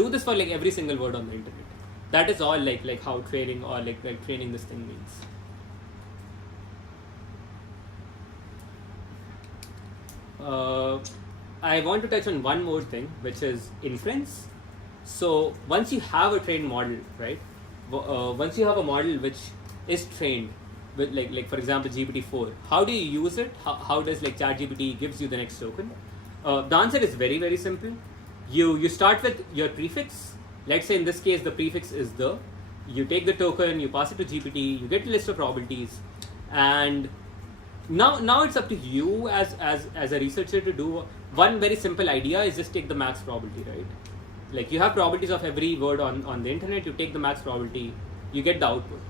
this for like every single word on the internet. That is all like how training or like training this thing means. I want to touch on one more thing, which is inference. So once you have a trained model, right? Once you have a model which is trained with like for example GPT-4, how do you use it? How does like ChatGPT gives you the next token? The answer is very, very simple. You start with your prefix. Let's say in this case the prefix is the. You take the token, you pass it to GPT, you get a list of probabilities, and now it's up to you as a researcher to do one very simple idea is just take the max probability, right? Like you have probabilities of every word on the internet, you take the max probability, you get the output.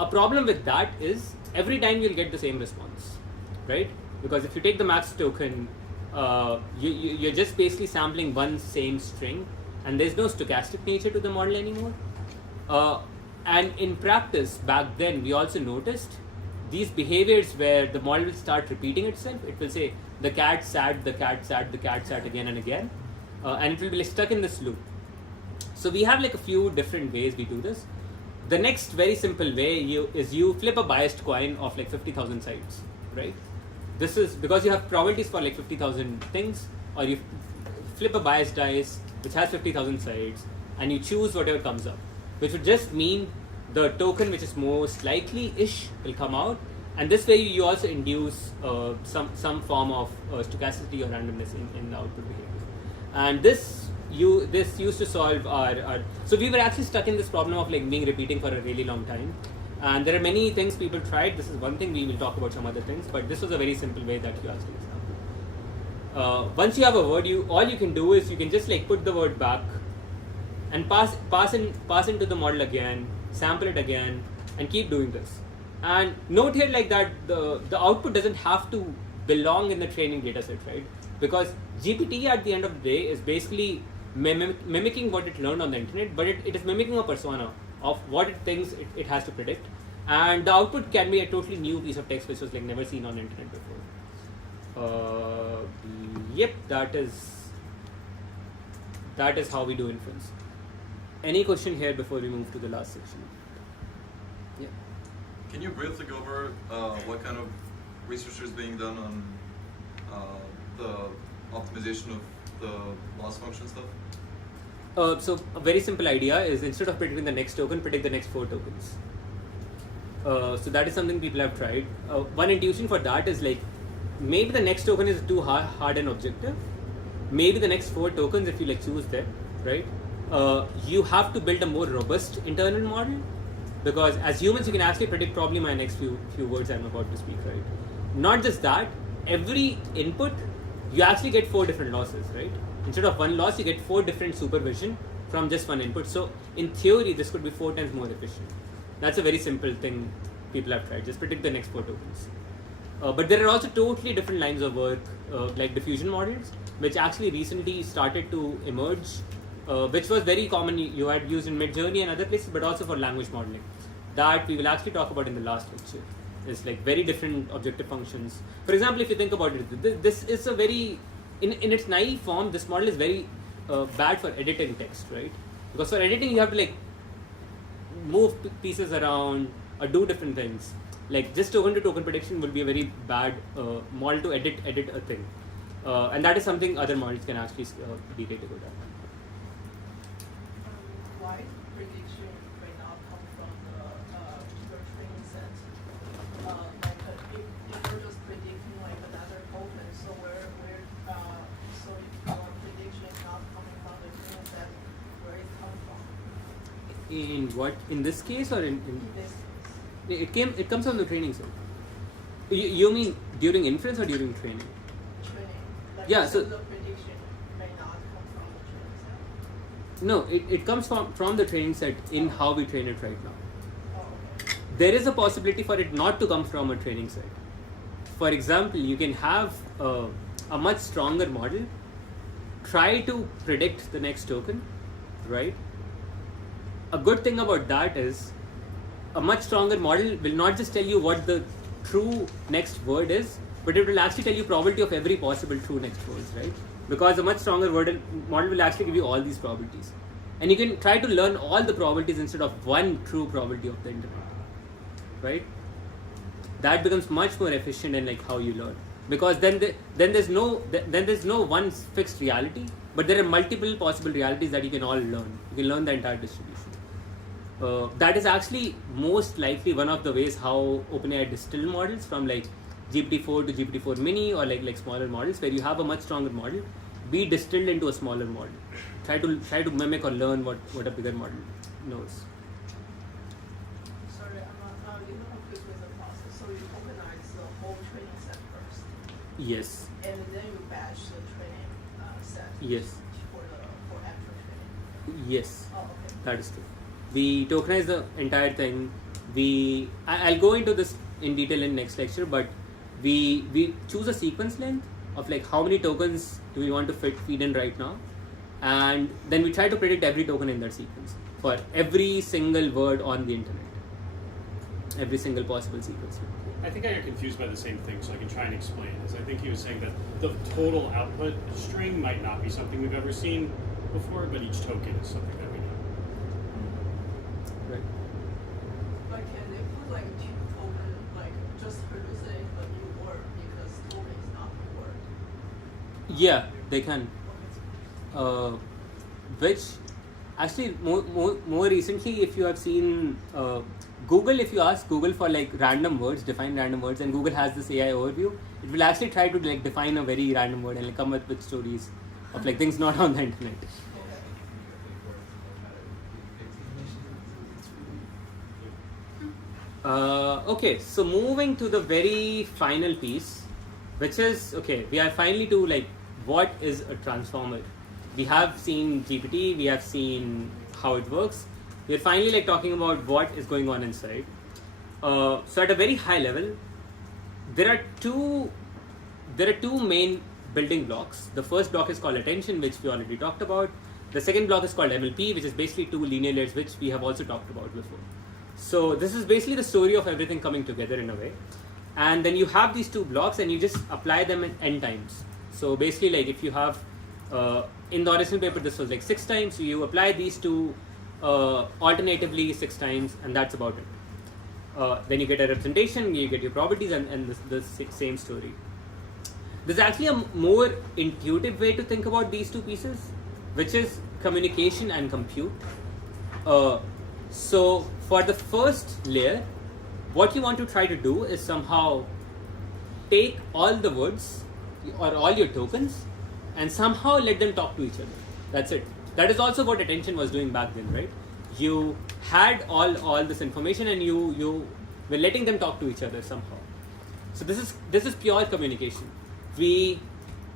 A problem with that is every time you'll get the same response, right? Because if you take the max token, you're just basically sampling one same string, and there's no stochastic nature to the model anymore. And in practice, back then, we also noticed these behaviors where the model will start repeating itself. It will say the cat sat, the cat sat, the cat sat again and again, and it will be like stuck in this loop. So we have like a few different ways we do this. The next very simple way is you flip a biased coin of like 50,000 sides, right? This is because you have probabilities for like 50,000 things, or you flip a biased dice which has 50,000 sides, and you choose whatever comes up, which would just mean the token which is most likely-ish will come out, and this way you also induce some form of stochasticity or randomness in the output behavior. And this used to solve our so we were actually stuck in this problem of like being repeating for a really long time, and there are many things people tried. This is one thing. We will talk about some other things, but this was a very simple way that you asked an example. Once you have a word, all you can do is you can just like put the word back and pass into the model again, sample it again, and keep doing this. And note here like that the output doesn't have to belong in the training data set, right? Because GPT at the end of the day is basically mimicking what it learned on the internet, but it is mimicking a persona of what it thinks it has to predict, and the output can be a totally new piece of text which was like never seen on the internet before. Yep, that is how we do inference. Any question here before we move to the last section? Yeah. Can you briefly go over what kind of research is being done on the optimization of the loss function stuff? So a very simple idea is instead of predicting the next token, predict the next 4 tokens. So that is something people have tried. One intuition for that is like maybe the next token is too hard and objective. Maybe the next 4 tokens, if you like choose them, right? You have to build a more robust internal model, because as humans you can actually predict probably my next few words I'm about to speak, right? Not just that, every input you actually get 4 different losses, right? Instead of 1 loss, you get 4 different supervision from just 1 input. So in theory, this could be 4 times more efficient. That's a very simple thing people have tried. Just predict the next 4 tokens. But there are also totally different lines of work, like diffusion models, which actually recently started to emerge, which was very common. You had used in Midjourney and other places, but also for language modeling. That we will actually talk about in the last lecture. It's like very different objective functions. For example, if you think about it, this is a very in its naive form, this model is very bad for editing text, right? Because for editing, you have to like move pieces around or do different things. Like just token to token prediction would be a very bad model to edit a thing, and that is something other models can actually be really good at. Why prediction may not come from the training set? If we're just predicting like another token, so so if our prediction is not coming from the training set, where it comes from? In what? In this case or in this case? It comes from the training set. You mean during inference or during training? Training. Like Yeah. So the prediction may not come from the training set. no, it comes from the training set in how we train it right now. Oh, okay. There is a possibility for it not to come from a training set. For example, you can have a much stronger model try to predict the next token, right? A good thing about that is a much stronger model will not just tell you what the true next word is, but it will actually tell you probability of every possible true next words, right? Because a much stronger model will actually give you all these probabilities. And you can try to learn all the probabilities instead of one true probability of the internet, right? That becomes much more efficient in like how you learn. Because then there's no one fixed reality, but there are multiple possible realities that you can all learn. You can learn the entire distribution. That is actually most likely one of the ways how OpenAI distill models from like GPT-4 to GPT-4 mini or like smaller models, where you have a much stronger model be distilled into a smaller model. Try to mimic or learn what a bigger model knows. Sorry, I'm a little confused with the process. So you organize the whole training set first. Yes. And then you batch the training set. Yes. For actual training. Yes. Oh, okay. That is true. We tokenize the entire thing. I'll go into this in detail in next lecture, but we choose a sequence length of like how many tokens do we want to feed in right now, and then we try to predict every token in that sequence for every single word on the internet, every single possible sequence. I think I got confused by the same thing, so I can try and explain. Is I think he was saying that the total output string might not be something we've ever seen before, but each token is something that we know. Right. But can they put like 2 token, like just producing a new word because token is not a word? Yeah, they can. Which actually more recently, if you have seen Google, if you ask Google for like random words, define random words, and Google has this AI overview, it will actually try to like define a very random word and like come up with stories of like things not on the internet. Okay, so moving to the very final piece, which is, okay, we are finally to like what is a transformer. We have seen GPT, we have seen how it works. We are finally like talking about what is going on inside. So at a very high level, there are two main building blocks. The first block is called attention, which we already talked about. The second block is called MLP, which is basically 2 linear layers, which we have also talked about before. So this is basically the story of everything coming together in a way. And then you have these 2 blocks and you just apply them in n times. So basically like if you have, in the original paper this was like 6 times, so you apply these 2 alternatively 6 times, and that's about it. Then you get a representation, you get your properties, and the same story. there's actually a more intuitive way to think about these two pieces, which is communication and compute. So for the first layer, what you want to try to do is somehow take all the words or all your tokens and somehow let them talk to each other. That's it. That is also what attention was doing back then, right? You had all this information and you were letting them talk to each other somehow. So this is pure communication. We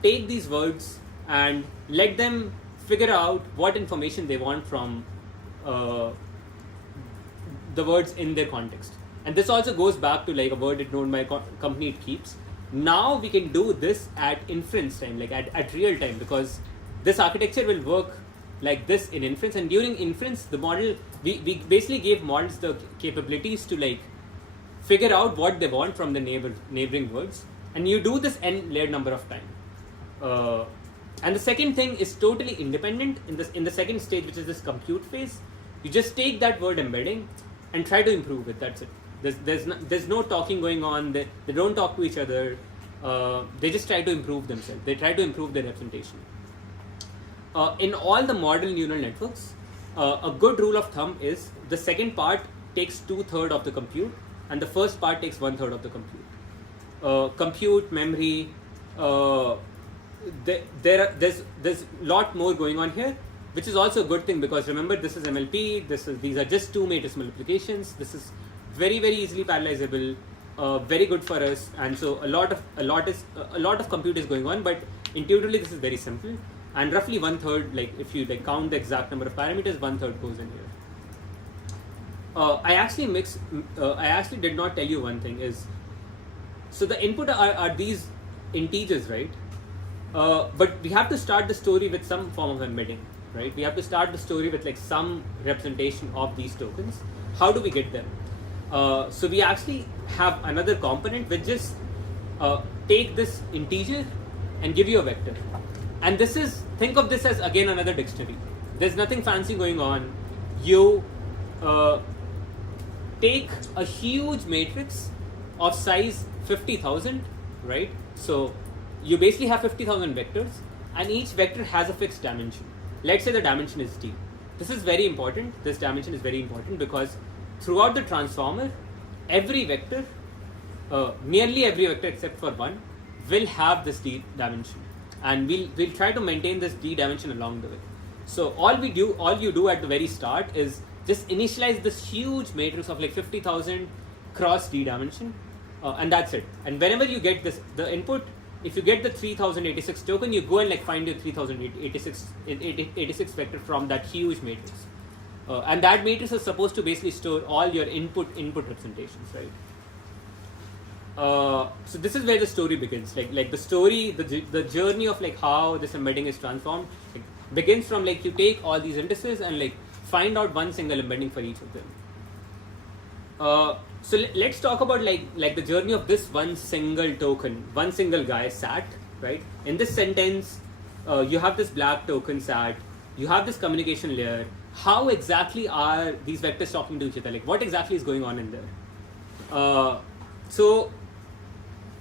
take these words and let them figure out what information they want from the words in their context. And this also goes back to like a word known by company it keeps. Now we can do this at inference time, like at real time, because this architecture will work like this in inference. And during inference, the model, we basically gave models the capabilities to like figure out what they want from the neighboring words. And you do this n layered number of time. And the second thing is totally independent in the second stage, which is this compute phase. You just take that word embedding and try to improve it. That's it. There's no talking going on. They don't talk to each other. They just try to improve themselves. They try to improve their representation. In all the model neural networks, a good rule of thumb is the second part takes 2/3 of the compute, and the first part takes 1/3 of the compute. Compute, memory. There's a lot more going on here, which is also a good thing, because remember, this is MLP. These are just two matrix multiplications. This is very easily parallelizable, very good for us, and so a lot of compute is going on. But intuitively, this is very simple, and roughly 1/3, like if you like count the exact number of parameters, 1/3 goes in here. I actually did not tell you one thing is, so the input are these integers, right? But we have to start the story with some form of embedding, right? We have to start the story with like some representation of these tokens. How do we get them? So we actually have another component which just take this integer and give you a vector. And think of this as again another dictionary. There's nothing fancy going on. You take a huge matrix of size 50,000, right? So you basically have 50,000 vectors, and each vector has a fixed dimension. Let's say the dimension is d. This is very important. This dimension is very important because throughout the transformer, every vector, nearly every vector except for one, will have this d dimension, and we'll try to maintain this d dimension along the way. So all you do at the very start is just initialize this huge matrix of like 50,000 cross d dimension, and that's it. And whenever you get the input, if you get the 3086 token, you go and like find your 3086 vector from that huge matrix. And that matrix is supposed to basically store all your input representations, right? So this is where the story begins. Like the story, the journey of like how this embedding is transformed, like, begins from like you take all these indices and like find out one single embedding for each of them. So let's talk about like the journey of this one single token, one single guy sat, right? In this sentence, you have this black token sat, you have this communication layer. How exactly are these vectors talking to each other? Like what exactly is going on in there? So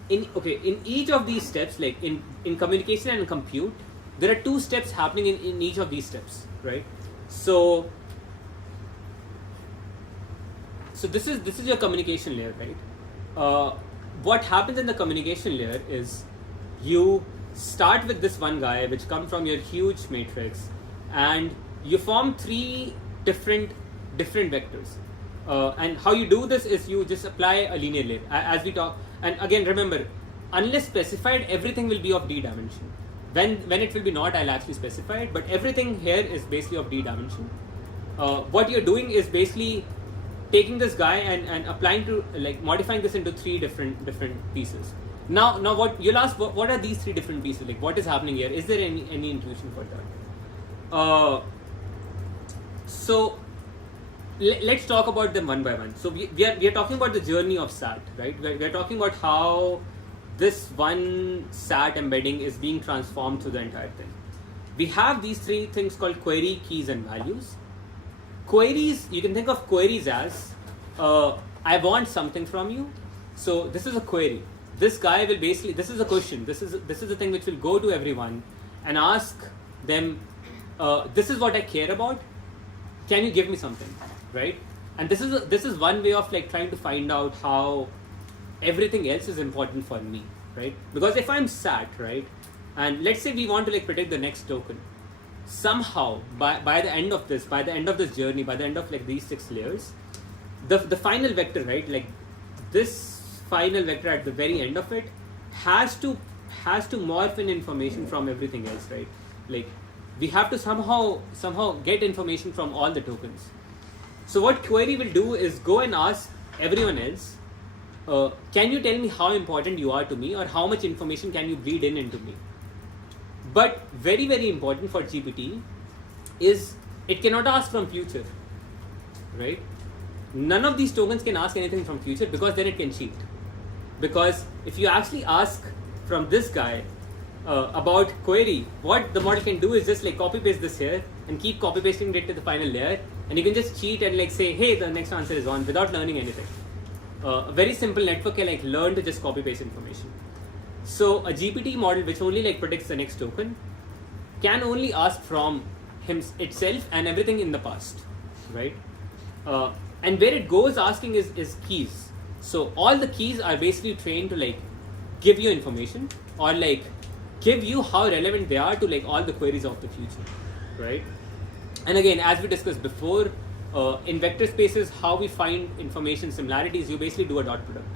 in each of these steps, like in communication and compute, there are two steps happening in each of these steps, right? So this is your communication layer, right? What happens in the communication layer is you start with this one guy which comes from your huge matrix, and you form three different vectors. And how you do this is you just apply a linear layer as we talk. And again, remember, unless specified, everything will be of d dimension. When it will be not, I'll actually specify it. But everything here is basically of d dimension. What you're doing is basically taking this guy and applying to like modifying this into three different pieces. Now what you'll ask, what are these three different pieces? Like what is happening here? Is there any intuition for that? So let's talk about them one by one. So we are talking about the journey of SAT, right? We are talking about how this one SAT embedding is being transformed through the entire thing. We have these three things called query, keys, and values. Queries, you can think of queries as I want something from you. So this is a query. this guy will basically, this is a question, this is the thing which will go to everyone and ask them, this is what I care about, can you give me something, right? And this is one way of like trying to find out how everything else is important for me, right? Because if I'm sat, right, and let's say we want to like predict the next token, somehow by the end of this journey, by the end of like these 6 layers, the final vector, right, like this final vector at the very end of it has to morph in information from everything else, right? Like we have to somehow get information from all the tokens. So what query will do is go and ask everyone else, can you tell me how important you are to me, or how much information can you bleed into me? But very, very important for GPT is it cannot ask from future, right? None of these tokens can ask anything from future, because then it can cheat. Because if you actually ask from this guy about query, what the model can do is just like copy paste this here and keep copy pasting it to the final layer, and you can just cheat and like say, hey, the next answer is on, without learning anything. A very simple network can like learn to just copy paste information. So a GPT model which only like predicts the next token can only ask from itself and everything in the past, right? And where it goes asking is keys. So all the keys are basically trained to like give you information, or like give you how relevant they are to like all the queries of the future, right? And again, as we discussed before, in vector spaces, how we find information similarities, you basically do a dot product.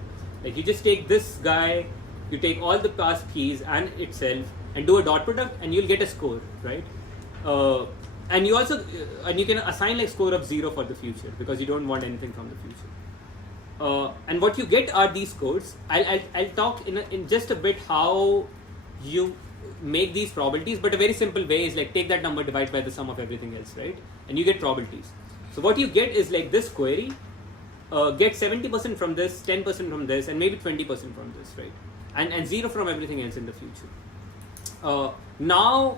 Like you just take this guy, you take all the past keys and itself and do a dot product, and you'll get a score, right? And you also and you can assign like score of 0 for the future, because you don't want anything from the future. And what you get are these scores. I'll talk in just a bit how you make these probabilities, but a very simple way is like take that number, divide by the sum of everything else, right? And you get probabilities. So what you get is like this query gets 70% from this, 10% from this, and maybe 20% from this, right? And 0 from everything else in the future. Now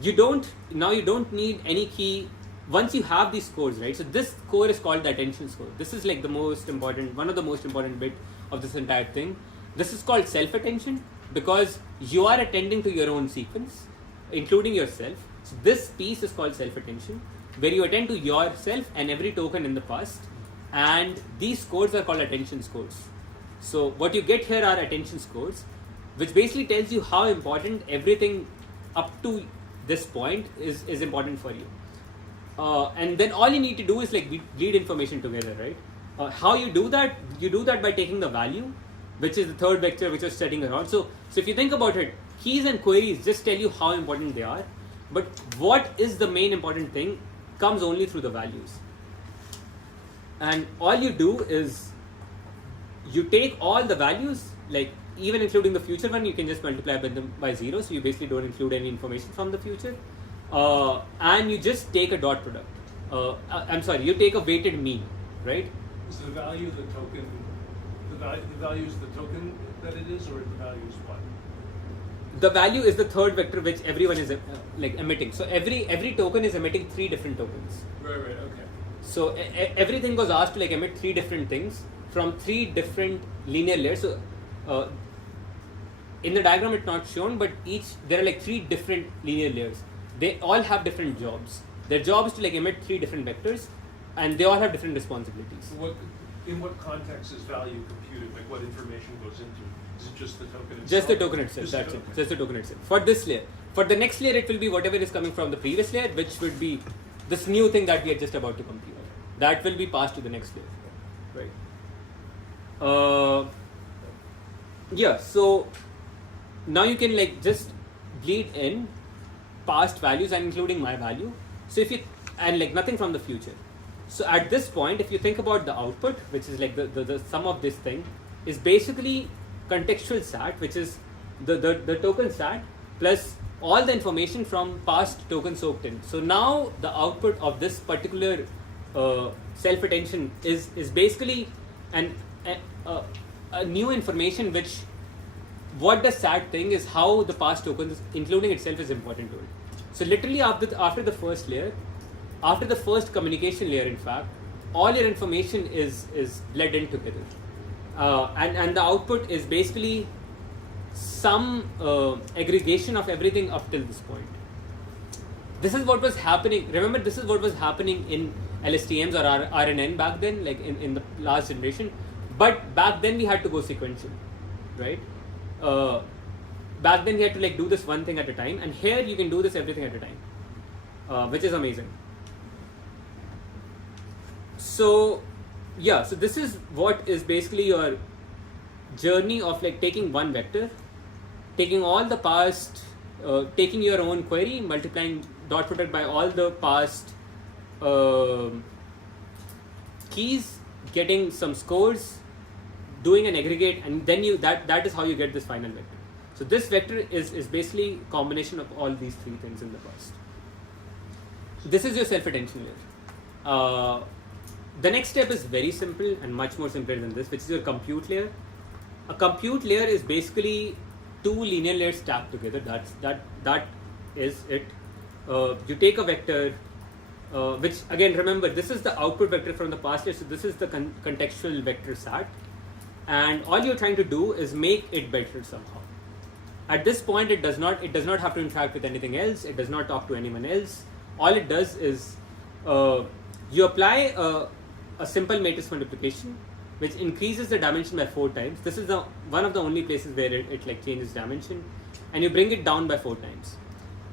you don't need any key once you have these scores, right? So this score is called the attention score. This is like one of the most important bit of this entire thing. This is called self-attention, because you are attending to your own sequence, including yourself. So this piece is called self-attention, where you attend to yourself and every token in the past, and these scores are called attention scores. So what you get here are attention scores, which basically tells you how important everything up to this point is important for you. And then all you need to do is like bleed information together, right? How you do that? You do that by taking the value, which is the third vector which is setting around. So if you think about it, keys and queries just tell you how important they are, but what is the main important thing comes only through the values. And all you do is you take all the values, like even including the future one, you can just multiply them by 0, so you basically don't include any information from the future. And you just take a dot product. You take a weighted mean, right? Is the value of the token, the value is the token that it is, or the value is what? The value is the third vector which everyone is like emitting. So every token is emitting 3 different tokens. Right, okay. So everything was asked to like emit 3 different things from 3 different linear layers. So in the diagram it's not shown, but there are like 3 different linear layers. They all have different jobs. Their job is to like emit 3 different vectors, and they all have different responsibilities. In what context is value computed? Like what information goes into? Is it just the token itself? Just the token itself, that's it. Just the token itself. For this layer. For the next layer, it will be whatever is coming from the previous layer, which would be this new thing that we are just about to compute. That will be passed to the next layer, right? Yeah, so now you can like just bleed in past values and including my value. So and like nothing from the future. So at this point, if you think about the output, which is like the sum of this thing, is basically contextual SAT, which is the token SAT plus all the information from past tokens soaked in. So now the output of this particular self-attention is basically a new information, which what the SAT thing is how the past tokens, including itself, is important to it. So literally after the first layer, after the first communication layer, in fact, all your information is bled in together. and the output is basically some aggregation of everything up till this point. This is what was happening. Remember, this is what was happening in LSTMs or RNN back then, like in the last generation. But back then we had to go sequential, right? Back then we had to like do this one thing at a time, and here you can do this everything at a time, which is amazing. So yeah, so this is what is basically your journey of like taking one vector, taking all the past, taking your own query, multiplying dot product by all the past keys, getting some scores, doing an aggregate, and then that is how you get this final vector. So this vector is basically a combination of all these three things in the past. This is your self-attention layer. The next step is very simple and much more simpler than this, which is your compute layer. A compute layer is basically two linear layers stacked together. That is it. You take a vector, which again remember, this is the output vector from the past layer, so this is the contextual vector SAT, and all you're trying to do is make it better somehow. At this point, it does not have to interact with anything else. It does not talk to anyone else. All it does is you apply a simple matrix multiplication, which increases the dimension by 4 times. This is one of the only places where it like changes dimension, and you bring it down by 4 times.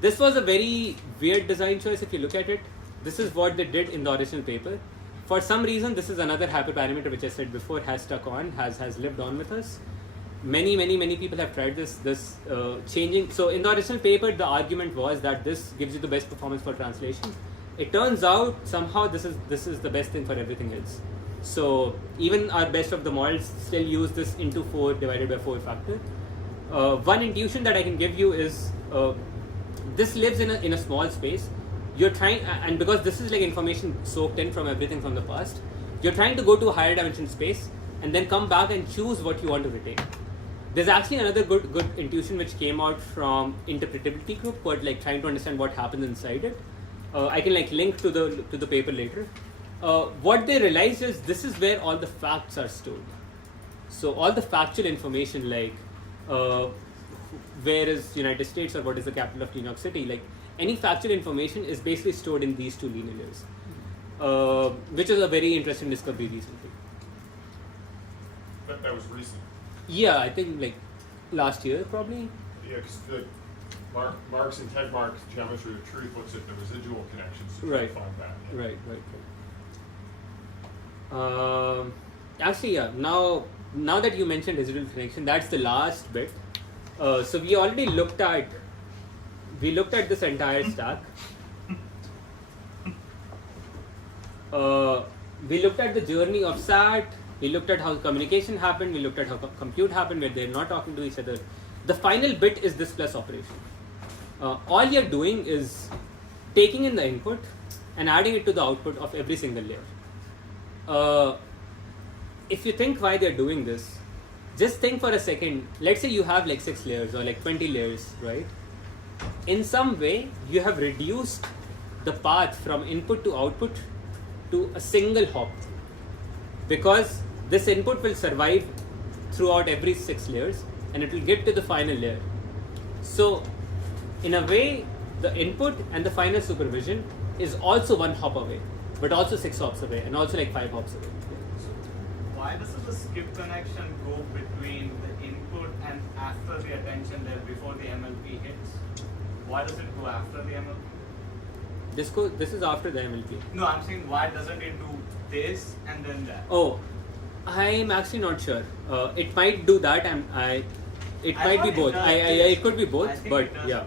This was a very weird design choice if you look at it. This is what they did in the original paper. For some reason, this is another hyperparameter which I said before has stuck on, has lived on with us. Many people have tried this changing. So in the original paper, the argument was that this gives you the best performance for translation. It turns out somehow this is the best thing for everything else. So even our best of the models still use this into 4 divided by 4 factor. One intuition that I can give you is this lives in a small space. You're trying, and because this is like information soaked in from everything from the past, you're trying to go to a higher dimension space and then come back and choose what you want to retain. There's actually another good intuition which came out from interpretability group, but like trying to understand what happens inside it. I can like link to the paper later. What they realized is this is where all the facts are stored. So all the factual information, like where is United States or what is the capital of New York City, like any factual information is basically stored in these 2 linear layers, which is a very interesting discovery recently. That was recent. Yeah, I think like last year probably. Yeah, because the Marx and Tegmark's geometry of truth looks at the residual connections to Right. find that. Right. Actually, yeah. Now that you mentioned residual connection, that's the last bit. So we already looked at this entire stack. We looked at the journey of SAT. We looked at how communication happened. We looked at how compute happened, where they're not talking to each other. The final bit is this plus operation. All you're doing is taking in the input and adding it to the output of every single layer. If you think why they're doing this, just think for a second. Let's say you have like 6 layers or like 20 layers, right? In some way, you have reduced the path from input to output to a single hop, because this input will survive throughout every 6 layers and it will get to the final layer. So in a way, the input and the final supervision is also 1 hop away, but also 6 hops away and also like 5 hops away. Why doesn't the skip connection go between the input and after the attention layer before the MLP hits? Why does it go after the MLP? This is after the MLP. No, I'm saying why doesn't it do this and then that? Oh, I'm actually not sure. It might do that, it might be both. It could be both, but yeah,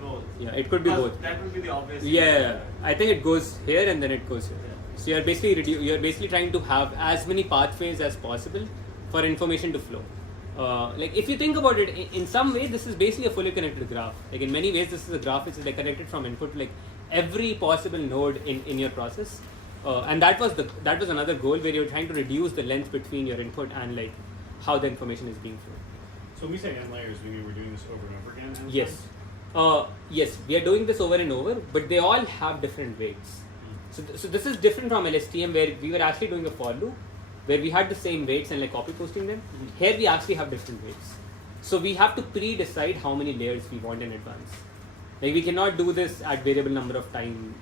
it could be both. That would be the obvious. Yeah, I think it goes here and then it goes here. So you're basically trying to have as many pathways as possible for information to flow. Like if you think about it, in some way this is basically a fully connected graph. Like in many ways, this is a graph which is like connected from input to like every possible node in your process. And that was another goal where you're trying to reduce the length between your input and like how the information is being flowed. So when we say n layers, we mean we're doing this over and over again? Yes. Yes, we are doing this over and over, but they all have different weights. So this is different from LSTM, where we were actually doing a for loop. where we had the same weights and like copy posting them. Here we actually have different weights. So we have to pre-decide how many layers we want in advance. Like we cannot do this at variable number of time.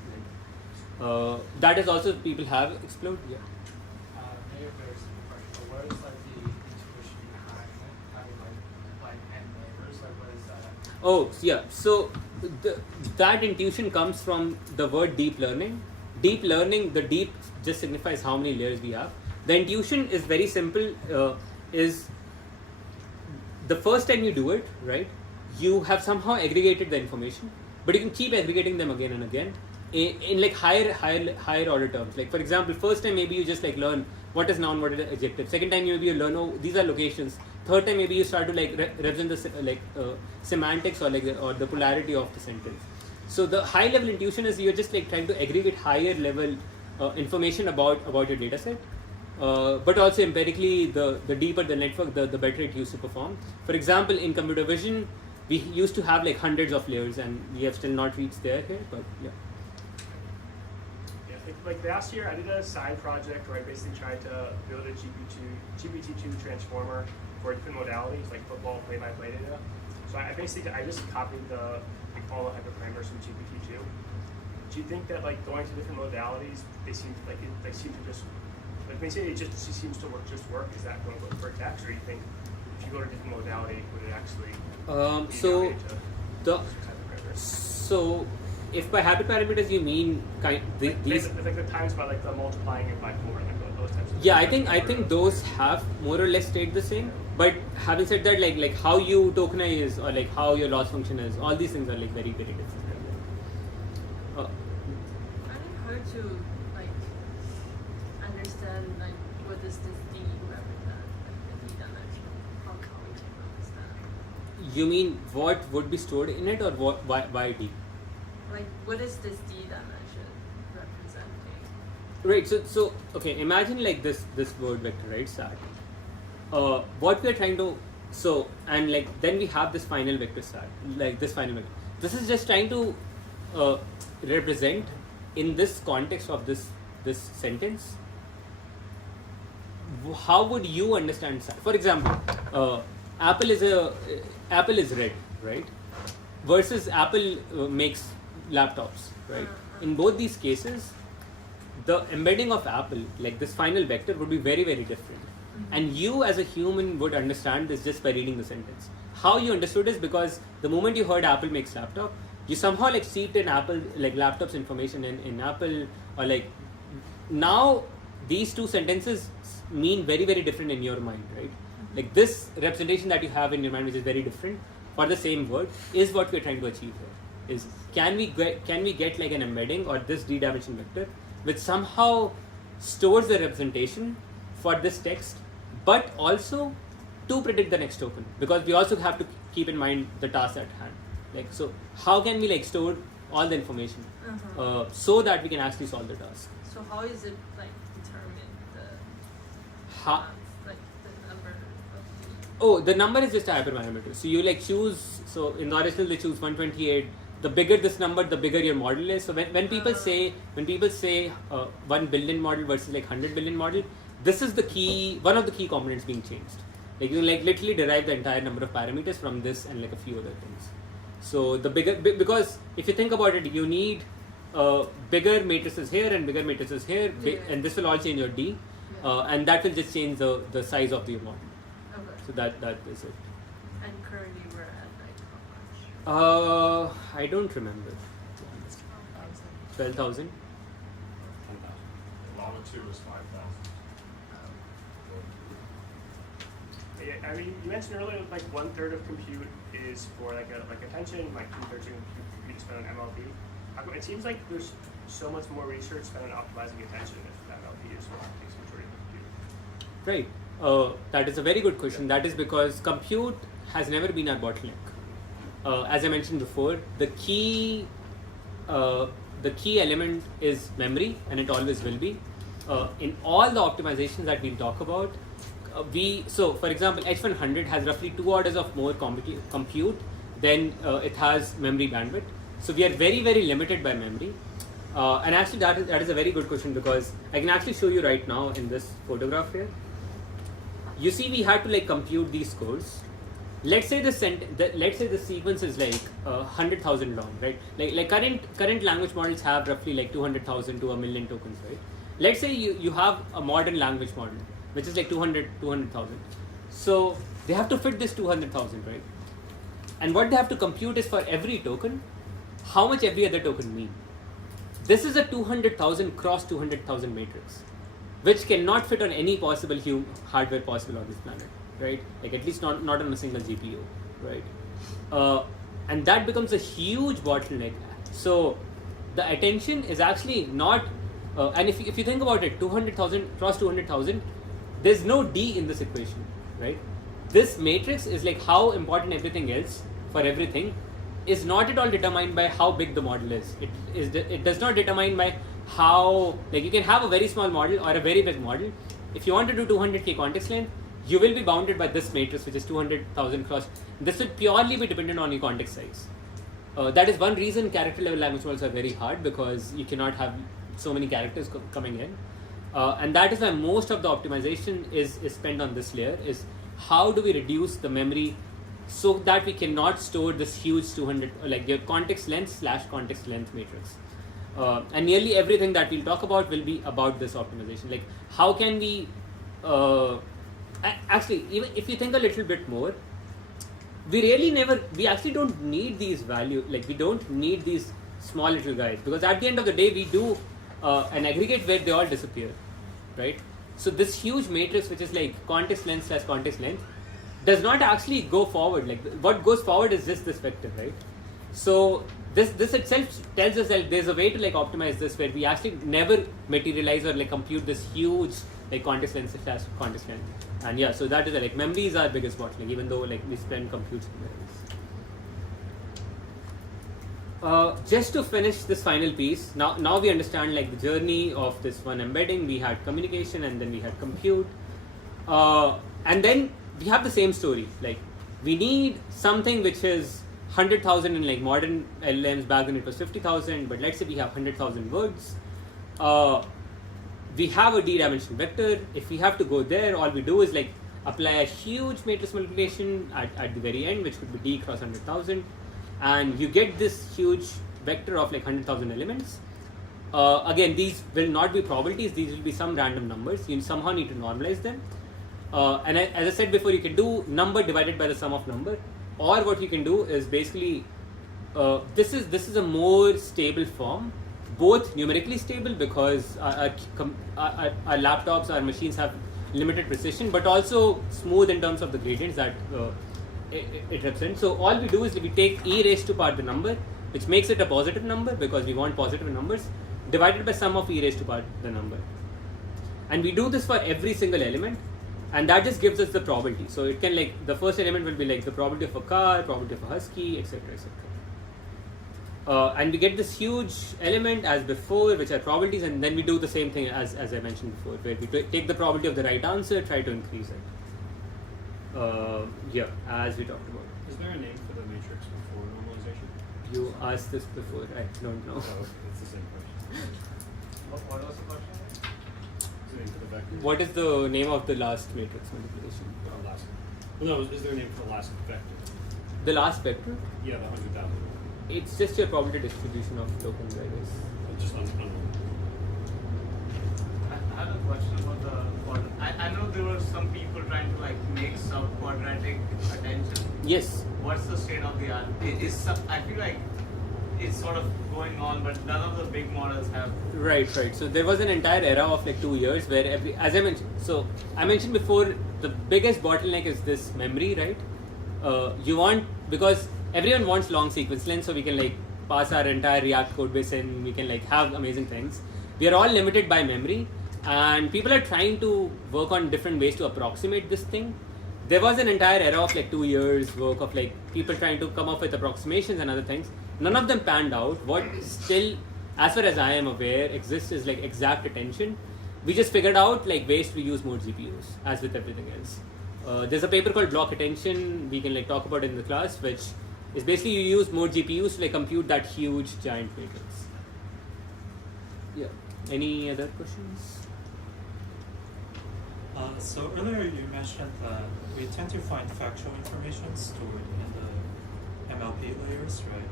That is also people have explored. Yeah. Maybe a very simple question, but what is like the intuition behind having like n layers? Like what is that? Oh yeah. So that intuition comes from the word deep learning. Deep learning, the deep just signifies how many layers we have. The intuition is very simple. Is the first time you do it, right? You have somehow aggregated the information, but you can keep aggregating them again and again in like higher order terms. Like for example, first time maybe you just like learn what is noun, what is adjective. Second time maybe you learn, oh, these are locations. Third time maybe you start to like represent the semantics or the polarity of the sentence. So the high level intuition is you're just like trying to aggregate higher level information about your data set. But also empirically, the deeper the network, the better it used to perform. For example, in computer vision, we used to have like hundreds of layers, and we have still not reached there here. But yeah. Yeah, like last year, I did a side project where I basically tried to build a GPT-2 transformer for different modalities, like football play-by-play data. So I just copied all the hyperparameters from GPT-2. Do you think that like going to different modalities, they seem to just like they say it just seems to work? Is that going to work for text, or do you think if you go to a different modality, would it actually? So if by hyperparameters you mean these like the times by like the multiplying it by 4, like those types of. Yeah, I think those have more or less stayed the same. But having said that, like how you tokenize or like how your loss function is, all these things are like very very different. I think hard to like understand like what does this D represent, like the D dimension. How can we take understand? You mean what would be stored in it, or what? Why D? Like what is this D dimension representing? Right. So okay. Imagine like this word vector, right? Sat. What we are trying to and like then we have this final vector sat, like this final vector. This is just trying to represent in this context of this sentence. How would you understand sat? For example, apple is red, right? Versus Apple makes laptops, right? In both these cases, the embedding of Apple, like this final vector, would be very very different. And you as a human would understand this just by reading the sentence. How you understood is because the moment you heard Apple makes laptop, you somehow like see it in Apple, like laptop's information in Apple, or like now these two sentences mean very very different in your mind, right? Like this representation that you have in your mind, which is very different for the same word, is what we're trying to achieve here. Is can we get like an embedding or this d-dimension vector which somehow stores the representation for this text, but also to predict the next token, because we also have to keep in mind the task at hand. Like, so how can we like store all the information so that we can actually solve the task? So how is it like determine like the number of the number is just a hyperparameter. So you like choose. So in the original they choose 128. The bigger this number, the bigger your model is. So when people say 1 billion model versus like 100 billion model, this is one of the key components being changed. Like you like literally derive the entire number of parameters from this and like a few other things. So the bigger, because if you think about it, you need bigger matrices here and bigger matrices here, and this will all change your D, and that will just change the size of the model. Okay. So that is it. And currently we're at like how much? I don't remember. 12,000. Llama 2 is 5,000. I mean, you mentioned earlier like 1/3 of compute is for like attention, like 2/3 of compute is spent on MLP. It seems like there's so much more research spent on optimizing attention if MLP is what takes the majority of compute. Right. That is a very good question. That is because compute has never been our bottleneck. As I mentioned before, the key element is memory, and it always will be. In all the optimizations that we'll talk about, so for example, H100 has roughly 2 orders of more compute than it has memory bandwidth. So we are very very limited by memory. And actually, that is a very good question, because I can actually show you right now in this photograph here. You see, we had to like compute these scores. Let's say the sequence is like 100,000 long, right? Like current language models have roughly like 200,000 to 1,000,000 tokens, right? Let's say you have a modern language model which is like 200,000. So they have to fit this 200,000, right? And what they have to compute is for every token, how much every other token mean. This is a 200,000 cross 200,000 matrix, which cannot fit on any possible hardware possible on this planet, right? Like at least not on a single GPU, right? And that becomes a huge bottleneck. So the attention is actually not, and if you think about it, 200,000 cross 200,000, there's no D in this equation, right? This matrix is like how important everything else for everything is not at all determined by how big the model is. It does not determine by how, like you can have a very small model or a very big model. If you want to do 200K context length, you will be bounded by this matrix, which is 200,000 cross. This will purely be dependent on your context size. That is one reason character level language models are very hard, because you cannot have so many characters coming in. And that is why most of the optimization is spent on this layer, is how do we reduce the memory so that we cannot store this huge 200, like your context length / context length matrix. And nearly everything that we'll talk about will be about this optimization. Like how can we, actually, even if you think a little bit more, we actually don't need these values, like we don't need these small little guys, because at the end of the day we do an aggregate where they all disappear, right? So this huge matrix, which is like context length / context length, does not actually go forward. Like what goes forward is just this vector, right? So this itself tells us that there's a way to like optimize this where we actually never materialize or like compute this huge like context length / context length. And yeah, so that is like memory is our biggest bottleneck, even though like we spend compute somewhere else. Just to finish this final piece, now we understand like the journey of this one embedding. We had communication and then we had compute, and then we have the same story. Like we need something which is 100,000 in like modern LLMs. Back then it was 50,000, but let's say we have 100,000 words. We have a d-dimensional vector. If we have to go there, all we do is like apply a huge matrix multiplication at the very end, which could be d cross 100,000, and you get this huge vector of like 100,000 elements. Again, these will not be probabilities, these will be some random numbers. You somehow need to normalize them. And as I said before, you can do number divided by the sum of number, or what you can do is basically, this is a more stable form, both numerically stable because our laptops, our machines have limited precision, but also smooth in terms of the gradients that it represents. So all we do is we take e raised to power the number, which makes it a positive number because we want positive numbers, divided by sum of e raised to power the number. And we do this for every single element, and that just gives us the probability. So it can like, the first element will be like the probability of a car, probability of a husky, etc., etc. And we get this huge element as before, which are probabilities, and then we do the same thing as I mentioned before, where we take the probability of the right answer, try to increase it. Yeah, as we talked about. Is there a name for the matrix before normalization? You asked this before, I don't know. Oh, it's the same question. What was the question? Is there a name for the vector? What is the name of the last matrix multiplication? No, is there a name for the last vector? The last vector? Yeah, the 100,000. It's just your probability distribution of tokens, I guess. Just on I have a question about the quadrant. I know there were some people trying to like make sub-quadratic attention. Yes. What's the state of the art? I feel like it's sort of going on, but none of the big models have. Right. So there was an entire era of like 2 years where as I mentioned, so I mentioned before, the biggest bottleneck is this memory, right? Because everyone wants long sequence length, so we can like pass our entire React code base in, we can like have amazing things. We are all limited by memory, and people are trying to work on different ways to approximate this thing. There was an entire era of like 2 years work of like people trying to come up with approximations and other things. None of them panned out. What still, as far as I am aware, exists is like exact attention. We just figured out like ways to use more GPUs, as with everything else. There's a paper called block attention we can like talk about in the class, which is basically you use more GPUs to like compute that huge giant matrix. Yeah. Any other questions? So earlier you mentioned that we tend to find factual information stored in the MLP layers, right?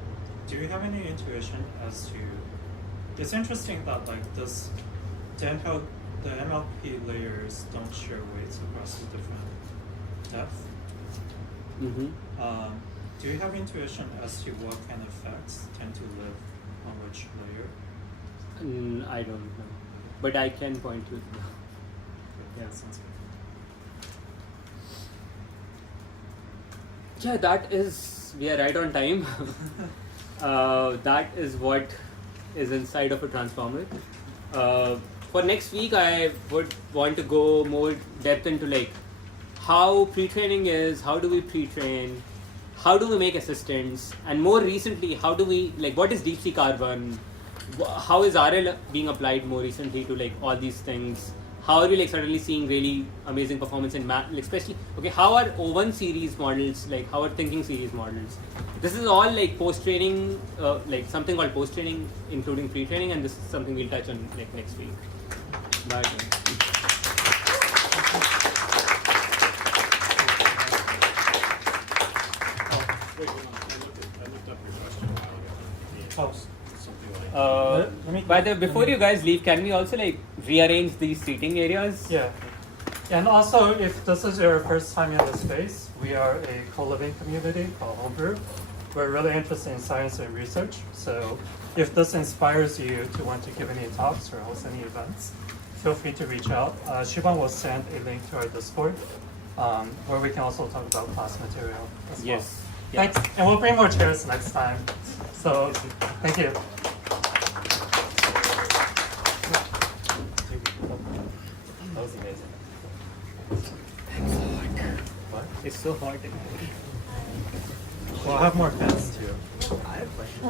Do you have any intuition as to? It's interesting that like this, the MLP layers don't share weights across the different depth. Mm-hmm. Do you have intuition as to what kind of facts tend to live on which layer? I don't know, but I can point to it now. Yeah, sounds good. Yeah, that is, we are right on time. That is what is inside of a transformer. For next week, I would want to go more depth into like how pre-training is, how do we pre-train, how do we make assistants, and more recently, how do we, like, what is deep sea carbon, how is RL being applied more recently to like all these things. How are we like suddenly seeing really amazing performance in math, like especially, okay, how are O1 series models, like how are thinking series models? This is all like post-training, like something called post-training, including pre-training, and this is something we'll touch on like next week. Bye. Wait, hold on. I looked up your question. Oh. Something like By the before you guys leave, can we also like rearrange these seating areas? Yeah. And also, if this is your first time in this space, we are a co-living community called Homebrew. We're really interested in science and research. So if this inspires you to want to give any talks or host any events, feel free to reach out. Shivan will send a link to our Discord, where we can also talk about class material as well. Yes. Thanks. And we'll bring more chairs next time. So thank you. That was amazing. What? It's so hot. We'll have more pens too. I have a question.